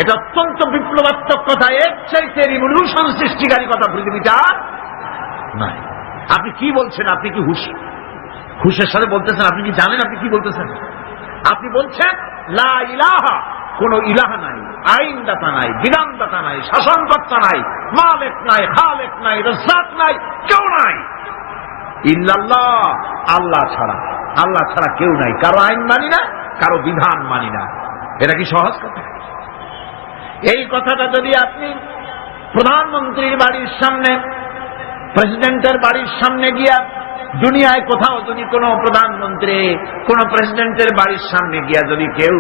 এটা অত্যন্ত বিপ্লবাত্মক কথা, এর চাইতে রিভলিউশন সৃষ্টিকারী কথা পৃথিবীতে আর নাই। আপনি কি বলছেন? আপনি কি হুশের সাথে বলতেছেন? আপনি কি জানেন আপনি কি বলতেছেন? আপনি বলছেন লা ইলাহা, কোন ইলাহা নাই, আইনদাতা নাই, বিধানদাতা নাই, শাসনকর্তা নাই, মালিক নাই, খালেক নাই, রাজ্জাক নাই, কেউ নাই। ইল্লাল্লাহ, আল্লাহ ছাড়া, আল্লাহ ছাড়া কেউ নাই। কারো আইন মানি না, কারো বিধান মানি না। এটা কি সহজ কথা? এই কথাটা যদি আপনি প্রধানমন্ত্রীর বাড়ির সামনে, প্রেসিডেন্টের বাড়ির সামনে গিয়া, দুনিয়ায় কোথাও যদি কোনো প্রধানমন্ত্রী কোন প্রেসিডেন্টের বাড়ির সামনে গিয়া যদি কেউ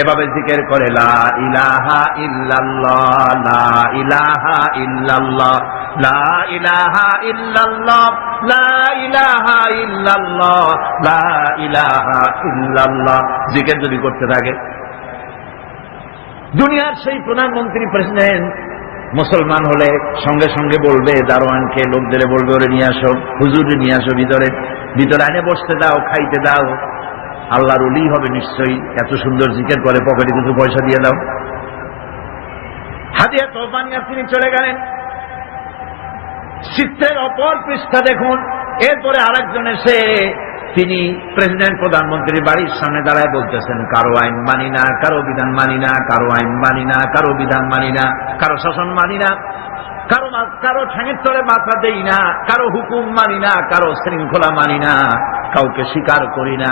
এভাবে জিকির করে, লা ইলাহা ইল্লাল্লাহ, লা ইলাহা ইল্লাল্লাহ, লা ইলাহা ইল্লাল্লাহ, লা ইলাহা ইল্লাল্লাহ, লা ইলাহা ইল্লাল্লাহ, জিকির যদি করতে থাকে, দুনিয়ার সেই প্রধানমন্ত্রী প্রেসিডেন্ট মুসলমান হলে সঙ্গে সঙ্গে বলবে দারোয়ানকে, লোকদের বলবে ওরে নিয়ে আসো, হুজুরে নিয়ে আসো, ভিতরে আনে বসতে দাও, খাইতে দাও। আল্লাহর ওলি হবে নিশ্চয়ই, এত সুন্দর জিকির করে, পকেটে কিছু পয়সা দিয়ে দাও। হাদিয়া তোফা নিয়ে তিনি চলে গেলেন। চিত্রের অপর পৃষ্ঠা দেখুন, এরপরে আরেকজন এসে তিনি প্রেসিডেন্ট প্রধানমন্ত্রীর বাড়ির সামনে দাঁড়ায় বলতেছেন, কারো আইন মানি না, কারো বিধান মানি না, কারো আইন মানি না, কারো বিধান মানি না, কারো শাসন মানি না, কারো ঠ্যাঙের তলে মাথা দেই না, কারো হুকুম মানি না, কারো শৃঙ্খলা মানি না, কাউকে স্বীকার করি না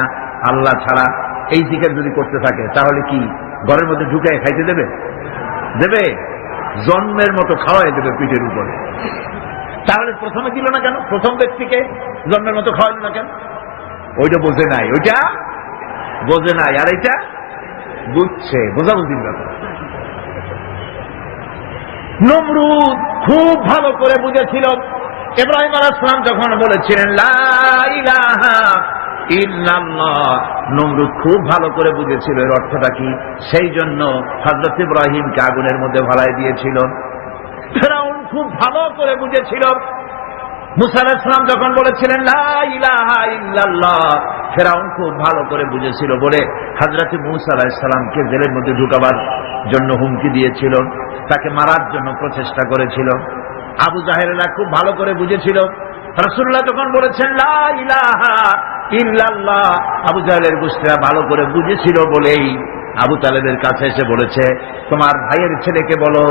আল্লাহ ছাড়া। এই জিকির যদি করতে থাকে তাহলে কি ঘরের মধ্যে ঢুকে খাইতে দেবে? দেবে? জন্মের মতো খাওয়াই দেবে পিঠের উপরে। তাহলে প্রথমে দিল না কেন? প্রথম ব্যক্তিকে জন্মের মতো খাওয়াইল না কেন? ওইটা বোঝে নাই, ওইটা বোঝে নাই, আর এইটা বুঝছে, বোঝাবুঝির ব্যাপার। নমরুদ খুব ভালো করে বুঝেছিল। ইব্রাহিম আলাইহিস সালাম যখন বলেছিলেন লা ইলাহা ইল্লাল্লাহ, নমরুদ খুব ভালো করে বুঝেছিল এর অর্থটা কি। সেই জন্য হযরত ইব্রাহিমকে আগুনের মধ্যে ভালাই দিয়েছিল। ফিরআউন খুব ভালো করে বুঝেছিল। মুসা আলাইহিস সালাম যখন বলেছিলেন লা ইলাহা ইল্লাল্লাহ, ফিরআউন খুব ভালো করে বুঝেছিল বলে হযরত মুসা আলাইহিস সালামকে জেলের মধ্যে ঢুকাবার জন্য হুমকি দিয়েছিল, তাকে মারার জন্য প্রচেষ্টা করেছিল। আবু জাহেলরা খুব ভালো করে বুঝেছিল। রাসূলুল্লাহ যখন বলেছেন লা ইলাহা ইল্লাল্লাহ, আবু জাহেলের গোষ্ঠীরা ভালো করে বুঝেছিল বলেই আবু তালেবের কাছে এসে বলেছে, তোমার ভাইয়ের ছেলেকে বলো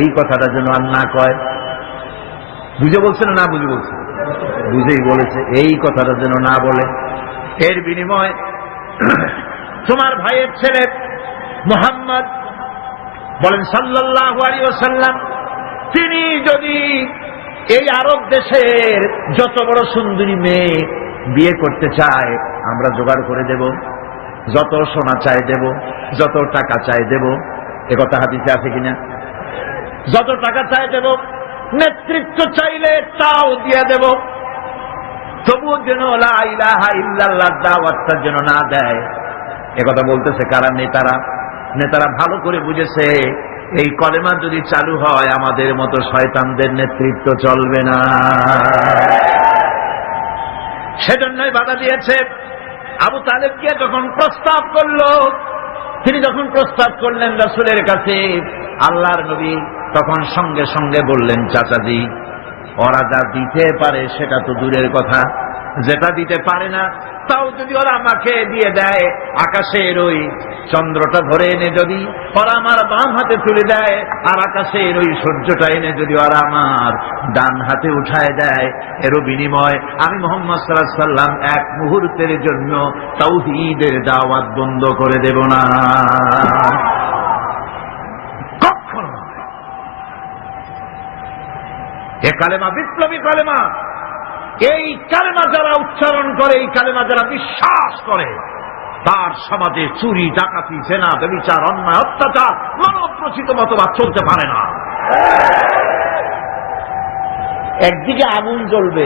এই কথাটা যেন আর না কয়। বুঝে বলছে না বুঝে বলছে? বুঝেই বলেছে, এই কথাটা যেন না বলে। এর বিনিময় তোমার ভাইয়ের ছেলে মুহাম্মদ বলেন সাল্লাল্লাহু আলাইহি ওয়াসাল্লাম, তিনি যদি এই আরব দেশের যত বড় সুন্দরী মেয়ে বিয়ে করতে চায় আমরা জোগাড় করে দেব, যত সোনা চাই দেব, যত টাকা চাই দেব। একথা হাদিসে আছে কিনা? যত টাকা চাই দেব, নেতৃত্ব চাইলে তাও দিয়ে দেব, তবুও যেন লা ইলাহা ইল্লাল্লাহ দাওয়াতটা যেন না দেয়। একথা বলতেছে কারা? নেতারা ভালো করে বুঝেছে এই কলেমা যদি চালু হয় আমাদের মতো শয়তানদের নেতৃত্ব চলবে না। সেজন্যই বাধা দিয়েছে। আবু তালেবকে যখন প্রস্তাব করলো, তিনি যখন প্রস্তাব করলেন রাসূলের কাছে, আল্লাহর নবী তখন সঙ্গে সঙ্গে বললেন, চাচাজি ওরা যা দিতে পারে সেটা তো দূরের কথা, যেটা দিতে পারে না তাও যদি ওরা আমাকে দিয়ে দেয়, আকাশের ওই চন্দ্রটা ধরে এনে যদি ওরা আমার বাম হাতে তুলে দেয়, আর আকাশের ওই সূর্যটা এনে যদি ওরা আমার ডান হাতে উঠায় দেয়, এরও বিনিময় আমি মুহাম্মদ সাল্লাল্লাহু আলাইহি ওয়াসাল্লাম এক মুহূর্তের জন্য তাওহীদের দাওয়াত বন্ধ করে দেব না। কখনো এ কালেমা বিপ্লবী কালেমা। এই কালেমা যারা উচ্চারণ করে, এই কালেমা যারা বিশ্বাস করে, তার সমাজে চুরি, ডাকাতি, জেনা, ব্যভিচার, অন্যায়, অত্যাচার, মানব রচিত মতবাদ চলতে পারে না। একদিকে আগুন জ্বলবে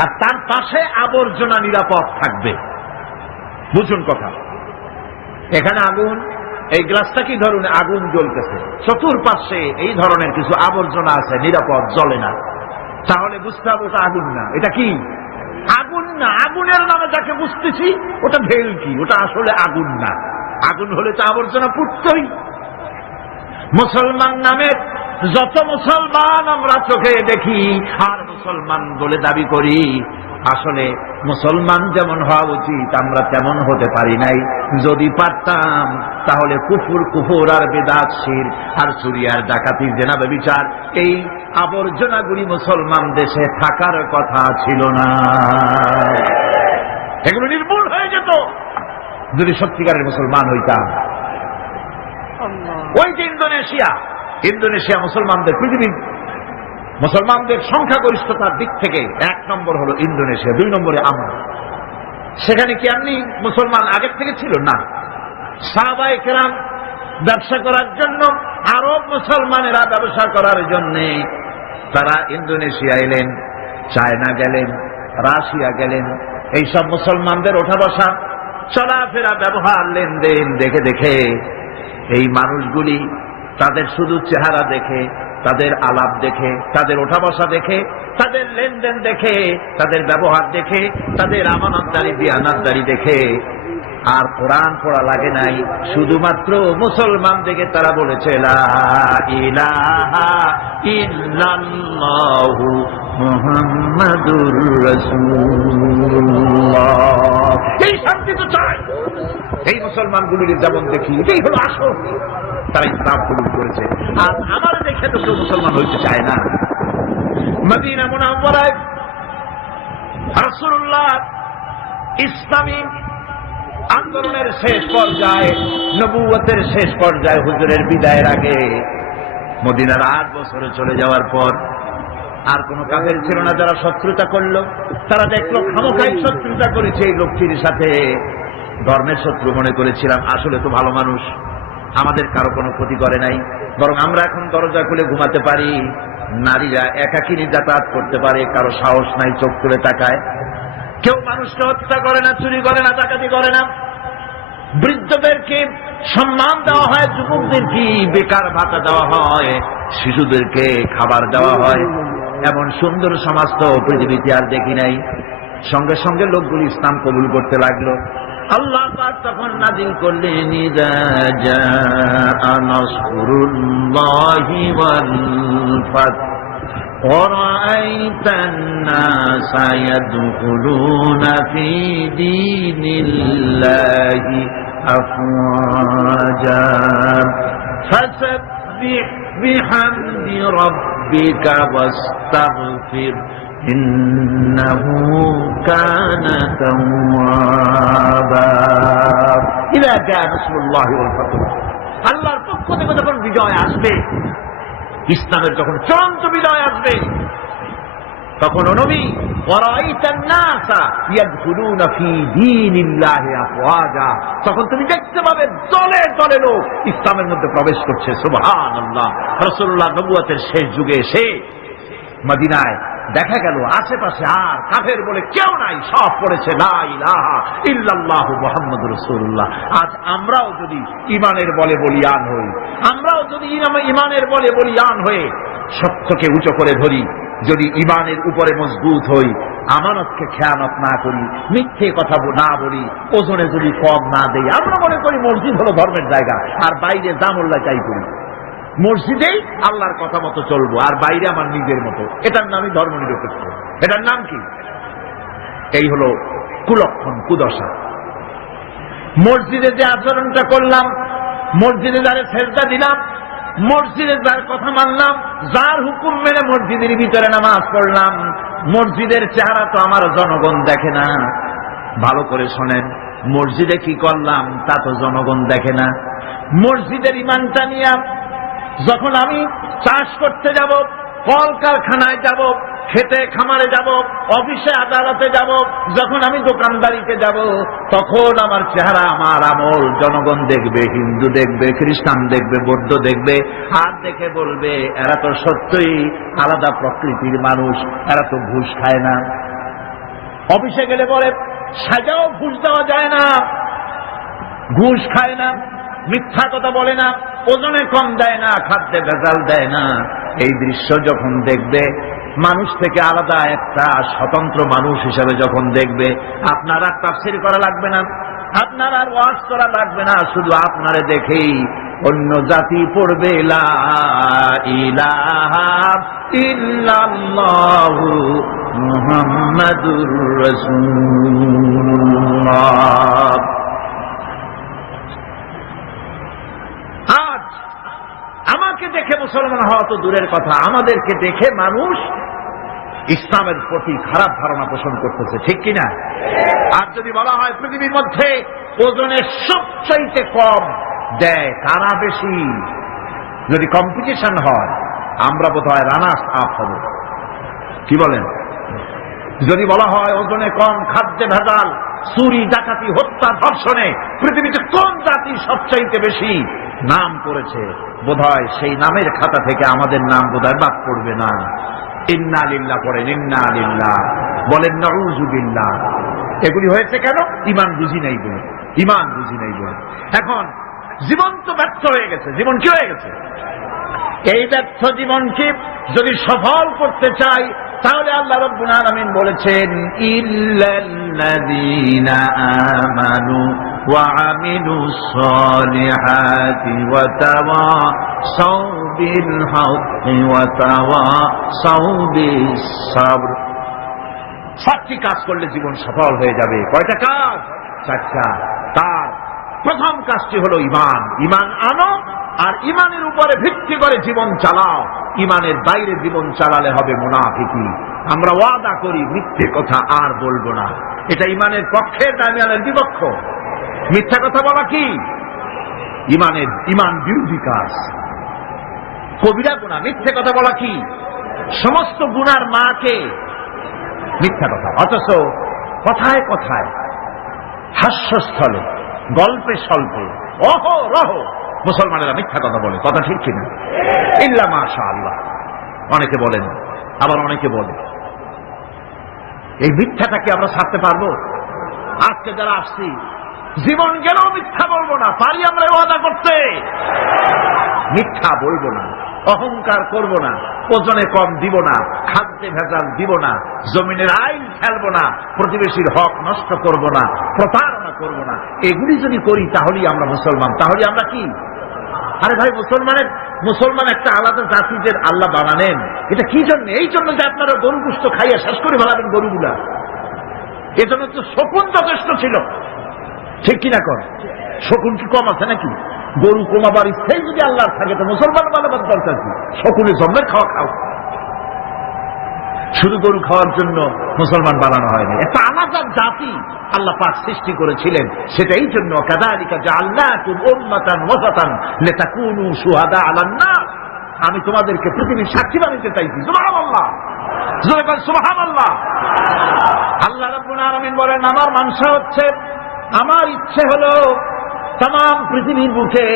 আর তার পাশে আবর্জনা নিরাপদ থাকবে। বুঝুন কথা। এখানে আগুন, এই গ্লাসটা কি ধরুন আগুন জ্বলতেছে, চতুর্পাশে এই ধরনের কিছু আবর্জনা আছে, নিরাপদ, জ্বলে না। তাহলে বুঝতে হবে ওটা আগুন না। এটা কি? আগুন না। আগুনের নামে যাকে বুঝতেছি ওটা ভেলকি, ওটা আসলে আগুন না। আগুন হলে তো আবর্জনা পুড়তই। মুসলমান নামে যত মুসলমান আমরা চোখে দেখি আর মুসলমান বলে দাবি করি, আসলে মুসলমান যেমন হওয়া উচিত আমরা তেমন হতে পারি নাই। যদি পারতাম তাহলে কুফর আর বিদআত, শিরক আর চুরি আর ডাকাতি, জেনা, ব্যভিচার, এই আবর্জনাগুলি মুসলমান দেশে থাকার কথা ছিল না। এগুলো নির্মূল হয়ে যেত যদি সত্যিকারের মুসলমান হইতাম। ওই যে ইন্দোনেশিয়া মুসলমানদের, পৃথিবীর মুসলমানদের সংখ্যাগরিষ্ঠতার দিক থেকে 1 নম্বর হলো ইন্দোনেশিয়া, 2 নম্বরে আমরা। সেখানে কি এমনি মুসলমান আগের থেকে ছিল না? সাহাবায়ে কেরাম ব্যবসা করার জন্য, আরব মুসলমানেরা ব্যবসা করার জন্য তারা ইন্দোনেশিয়া এলেন, চায়না গেলেন, রাশিয়া গেলেন। এইসব মুসলমানদের ওঠা বসা, চলাফেরা, ব্যবহার, লেনদেন দেখে দেখে এই মানুষগুলি তাদের শুধু চেহারা দেখে, তাদের আলাপ দেখে, তাদের ওঠা বসা দেখে, তাদের লেনদেন দেখে, তাদের ব্যবহার দেখে, তাদের আমানতদারি দিয়ানাতদারি দেখে আর কোরআন পড়া লাগে নাই, শুধুমাত্র মুসলমান দেখে তারা বলেছে লা ইলাহা ইল্লাল্লাহু মুহাম্মাদুর রাসূলুল্লাহ। এই শান্তি তো চাই। এই মুসলমানগুলির যেমন দেখি এটাই হলো আসল, তারা ইসলাম কবুল করেছে। আর আমার দেখে তো কেউ মুসলমান হইতে চায় না। মদিনা মুনাওয়ারায় রাসূলুল্লাহ ইসলামী আন্দোলনের শেষ পর্যায়ে, নবুয়তের শেষ পর্যায়ে, হুজুরের বিদায়ের আগে মদিনার 8 বছরে চলে যাওয়ার পর আর কোন কাফের ছিল না যারা শত্রুতা করলো। তারা দেখলো খামোখাই শত্রুতা করেছে এই লোকটির সাথে, ধর্মের শত্রু মনে করেছিলাম, আসলে তো ভালো মানুষ, আমাদের কারো কোনো ক্ষতি করে নাই, বরং আমরা এখন দরজা খুলে ঘুমাতে পারি, নারীরা একাকিনী যাতায়াত করতে পারে, কারো সাহস নাই চোখ তুলে তাকায়, কেউ মানুষকে হত্যা করে না, চুরি করে না, ডাকাতি করে না, বৃদ্ধদেরকে সম্মান দেওয়া হয়, যুবকদেরকে বেকার ভাতা দেওয়া হয়, শিশুদেরকে খাবার দেওয়া হয়। এমন সুন্দর সমাজ তো পৃথিবীতে আর দেখি নাই। সঙ্গে সঙ্গে লোকগুলি ইসলাম কবুল করতে লাগলো। আল্লাহ পাক তখন নাযিল করলেন, ইযা জাআ নাসরুল্লাহি ওয়াল ফাত ورأيت الناس يدخلون في دين الله أفواجا فسبح بحمد ربك واستغفر إنه كان توابا إذا جاء نصر الله والفتح আল্লাহর পক্ষ থেকে যখন বিজয় আসবে, ইসলামের যখন চূড়ান্ত বিজয় আসবে, তখন নবী ওয়ারাইতান নাসা ইয়াদখুলুনা ফি দীনিল্লাহি আফওয়াজা, তখন তুমি দেখতে পাবে দলে দলে লোক ইসলামের মধ্যে প্রবেশ করছে। সুবহানাল্লাহ। রাসূলুল্লাহ নবুয়তের শেষ যুগে এসে মদিনায় দেখা গেল আশেপাশে আর কাফের বলে কেউ নাই, সব পড়েছে লা ইলাহা ইল্লাল্লাহু মুহাম্মাদুর রাসূলুল্লাহ। আজ আমরাও যদি ঈমানের বলে বলিয়ান হই, আমরাও যদি ঈমানের বলে বলিয়ান হয়ে সত্যকে উঁচু করে ধরি, যদি ঈমানের উপরে মজবুত হই, আমানতকে খেয়ানত না করি, মিথ্যে কথা না বলি, ওজনে যদি কম না দেই, আমরা মনে করি মসজিদ হলো ধর্মের জায়গা, আর বাইরে জামুল্লাহ চাই করি। মসজিদেই আল্লাহর কথা মতো চলবো, আর বাইরে আমার নিজের মতো। এটার নামই ধর্ম নিরপেক্ষ। এটার নাম কি? এই হলো কুলক্ষণ, কুদশা। মসজিদে যে আচরণটা করলাম, মসজিদে যারে সেজদা দিলাম, মসজিদে যার কথা মানলাম, যার হুকুম মেনে মসজিদের ভিতরে নামাজ পড়লাম, মসজিদের চেহারা তো আমার জনগণ দেখে না। ভালো করে শোনেন, মসজিদে কি করলাম তা তো জনগণ দেখে না। মসজিদের ইমানটা নিয়ে যখন আমি চাষ করতে যাব, কলকারখানায় যাব, খেতে খামারে যাব, অফিসে আদালতে যাব, যখন আমি দোকানদারিতে যাব, তখন আমার চেহারা, আমার আমল জনগণ দেখবে, হিন্দু দেখবে, খ্রিস্টান দেখবে, বৌদ্ধ দেখবে, আর দেখে বলবে এরা তো সত্যই আলাদা প্রকৃতির মানুষ, এরা তো ঘুষ খায় না। অফিসে গেলে পরে সাজাও ঘুষ দেওয়া যায় না, ঘুষ খায় না, মিথ্যা কথা বলে না, ওজনে কম দেয় না, খাদ্যে ভেজাল দেয় না। এই দৃশ্য যখন দেখবে, মানুষ থেকে আলাদা একটা স্বতন্ত্র মানুষ হিসেবে যখন দেখবে, আপনার আর তাফসীর করা লাগবে না, আপনার আর ওয়াজ করা লাগবে না, শুধু আপনারে দেখেই অন্য জাতি পড়বে লা ইলাহা ইল্লাল্লাহু মুহাম্মাদুর রাসূলুল্লাহ। আজ আমাকে দেখে মুসলমান হওয়া তো দূরের কথা, আমাদেরকে দেখে মানুষ ইসলামের প্রতি খারাপ ধারণা পোষণ করতেছে, ঠিক কিনা? আর যদি বলা হয় পৃথিবীর মধ্যে ওজনের সবচাইতে কম দেয় কারা বেশি, যদি কম্পিটিশন হয় আমরা বোধহয় রানার্স আপ হব, কি বলেন? যদি বলা হয় ওজনে কম, খাদ্যে ভেজাল, চুরি ডাকাতি হত্যা ধর্ষণে পৃথিবীতে কোন জাতি সবচাইতে বেশি নাম করেছে, বোধহয় সেই নামের খাতা থেকে আমাদের নাম বোধহয় বাদ পড়বে না। ইন্না লিল্লাহ পড়েন, ইন্না লিল্লাহ বলেন, নাউযু বিল্লাহ। এগুলি হয়েছে কেন? ঈমান বুঝি নাই বলে, ঈমান বুঝি নাই বলে। এখন জীবন তো ব্যর্থ হয়ে গেছে। জীবন কি হয়ে গেছে? এই ব্যর্থ জীবনকে যদি সফল করতে চাই, তাহলে আল্লাহ রাব্বুল আলামিন বলেছেন, ইল্লাল্লাযীনা আমানু ওয়া আমিলুস সালিহাতি ওয়া তাওয়াসাউ بالحق وتواصوا بالصبر। 7টি কাজ করলে জীবন সফল হয়ে যাবে। কয়টা কাজ? 4টা। তার প্রথম কাজটি হলো ঈমান। ঈমান আনো আর ঈমানের উপরে ভিত্তি করে জীবন চালাও। ঈমানের বাইরে জীবন চালালে হবে মুনাফিকি। আমরা ওয়াদা করি মিথ্যে কথা আর বলবো না, এটা ঈমানের পক্ষে না ঈমানের বিপক্ষ? মিথ্যা কথা বলা কি ঈমান বিরোধী কাজ, কবিরা গুনাহ। মিথ্যে কথা বলা কি? সমস্ত গুনার মাকে মিথ্যা কথা। অথচ কথায় কথায়, হাস্যস্থলে, গল্পে স্বল্পে, অহরহ মুসলমানেরা মিথ্যা কথা বলে। কথা ঠিক কিনা? ইল্লা মাশাআল্লাহ। অনেকে বলেন, আবার অনেকে বলে। এই মিথ্যাটাকে আমরা ছাড়তে পারবো? আজকে যারা আসছি, জীবন গেলেও মিথ্যা বলবো না। পারি আমরা ওয়াদা করতে? মিথ্যা বলবো না, অহংকার করব না, ওজনে কম দিব না, খাদ্যে ভেজাল দিব না, জমিনের আইন ফেলবো না, প্রতিবেশীর হক নষ্ট করব না, প্রতারণা করব না। এগুলি যদি করি তাহলেই আমরা মুসলমান। তাহলে আমরা কি? আরে ভাই, মুসলমান একটা আলাদা জাতিদের আল্লাহ বানালেন। এটা কি জন্য? এই জন্য যে আপনারা গরু গোশত খাইয়া শেষ করে ফেলাবেন গরুগুলা। এজন্য তো শকুন যথেষ্ট ছিল, ঠিক কিনা? কর শকুন কি কম আছে নাকি? গরু কমাবার ইচ্ছাই যদি আল্লাহর থাকে তো মুসলমান বানাবার দরকার কি? শকুনের জন্মের খাওয়া খাও। শুধু গরু খাওয়ার জন্য মুসলমান বানানো হয়নি, একটা আলাদা জাতি আল্লাহ পাক সৃষ্টি করেছিলেন। সেটাই জন্য কাযালিকা জাআলনাকুম উম্মাতান ওয়াসাতান লিতাকুনু শুহাদা আলান নাস। আমি তোমাদেরকে পৃথিবীর সাক্ষী বানাতে চাইছি। সুবহানাল্লাহ, জোরে বল সুবহানাল্লাহ। আল্লাহ রাব্বুল আলামিন বলেন, আমার মানসা হচ্ছে, আমার ইচ্ছে হলো তাম পৃথিবীর বুকে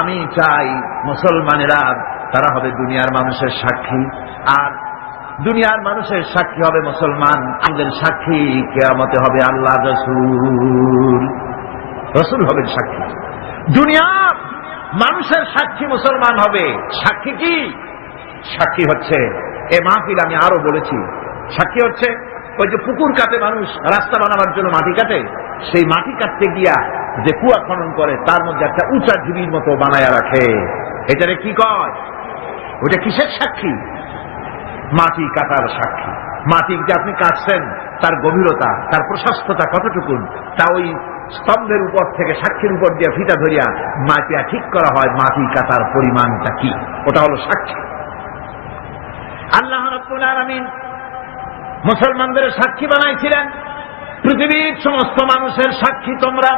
আমি চাই মুসলমানেরা তারা হবে দুনিয়ার মানুষের সাক্ষী, আর দুনিয়ার মানুষের সাক্ষী হবে মুসলমান। আমাদের সাক্ষী কিয়ামতে হবে আল্লাহ রসুল হবেন সাক্ষী। দুনিয়ার মানুষের সাক্ষী মুসলমান হবে। সাক্ষী কি? সাক্ষী হচ্ছে, এ মাহফিল আমি আরো বলেছি, সাক্ষী হচ্ছে ওই যে পুকুর কাটে মানুষ, রাস্তা বানাবার জন্য মাটি কাটে, সেই মাটি কাটতে গিয়া যে কুয়া খনন করে তার মধ্যে একটা উঁচা ঢিবির মতো বানায়া রাখে। এটারে কি কয়? ওটা কিসের সাক্ষী? মাটি কাটার সাক্ষী। মাটি যে আপনি কাটছেন তার গভীরতা, তার প্রশস্ততা কতটুকুন, তা ওই স্তম্ভের উপর থেকে সাক্ষীর উপর দিয়ে ফিতা ধরিয়া মাটিয়া ঠিক করা হয় মাটি কাটার পরিমাণটা কি। ওটা হলো সাক্ষী। আল্লাহ রাব্বুল আলামিন মুসলমানদের সাক্ষী বানাইছিলেন। পৃথিবীর সমস্ত মানুষের সাক্ষী তোমরা।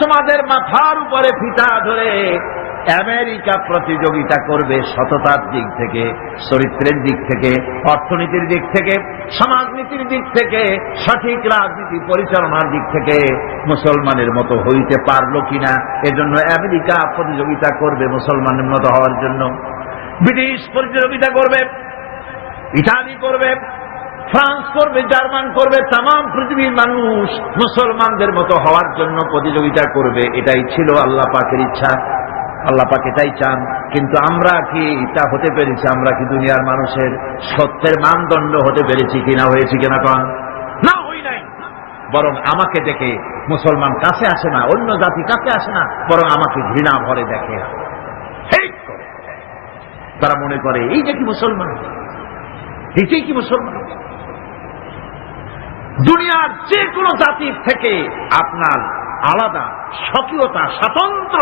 তোমাদের মাথার উপরে ফিতা ধরে আমেরিকা প্রতিযোগিতা করবে সততার দিক থেকে, চরিত্রের দিক থেকে, অর্থনীতির দিক থেকে, সমাজনীতির দিক থেকে, সঠিক রাজনীতি পরিচালনার দিক থেকে মুসলমানের মতো হইতে পারলো কিনা, এজন্য আমেরিকা প্রতিযোগিতা করবে মুসলমানের মতো হওয়ার জন্য। ব্রিটিশ প্রতিযোগিতা করবে, ইটালি করবে, ফ্রান্স করবে, জার্মান করবে, তাম পৃথিবীর মানুষ মুসলমানদের মতো হওয়ার জন্য প্রতিযোগিতা করবে। এটাই ছিল আল্লাহ পাকের ইচ্ছা। আল্লাহ পাক এটাই চান। কিন্তু আমরা কি তা হতে পেরেছি? আমরা কি দুনিয়ার মানুষের সত্যের মানদণ্ড হতে পেরেছি কিনা? হয়েছি কিনা? কন না, হই নাই। বরং আমাকে দেখে মুসলমান কাছে আসে না, অন্য জাতি কাছে আসে না, বরং আমাকে ঘৃণা ভরে দেখে। তারা মনে করে এই যে কি মুসলমান, এইটাই কি মুসলমান। দুনিয়ার যে কোনো জাতির থেকে আপনার আলাদা স্বকীয়তা, স্বাতন্ত্র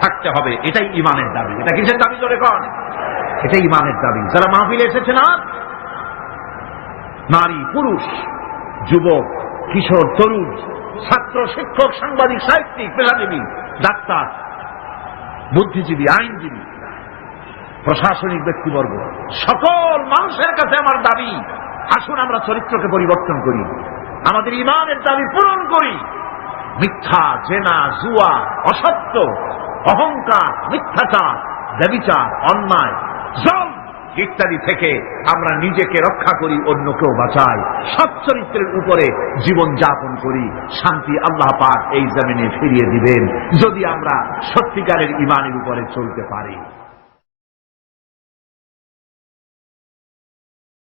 থাকতে হবে। এটাই ইমানের দাবি। এটা কিসের দাবি? জোরে কন। এটাই ইমানের দাবি। যারা মাহফিলে এসেছে না, নারী, পুরুষ, যুবক, কিশোর, তরুণ, ছাত্র, শিক্ষক, সাংবাদিক, সাহিত্যিক, পেশাজীবী, ডাক্তার, বুদ্ধিজীবী, আইনজীবী, প্রশাসনিক ব্যক্তিবর্গ, সকল মানুষের কাছে আমার দাবি, আসুন আমরা চরিত্রকে পরিবর্তন করি, আমাদের ইমানের দাবি পূরণ করি। মিথ্যা, জেনা, জুয়া, অসত্য, অহংকার, মিথ্যাচার, ব্যভিচার, অন্যায়, জল ইত্যাদি থেকে আমরা নিজেকে রক্ষা করি, অন্যকেও বাঁচাই, সৎ চরিত্রের উপরে জীবন যাপন করি। শান্তি আল্লাহ পাক এই জমিনে ফিরিয়ে দিবেন যদি আমরা সত্যিকারের ইমানের উপরে চলতে পারি।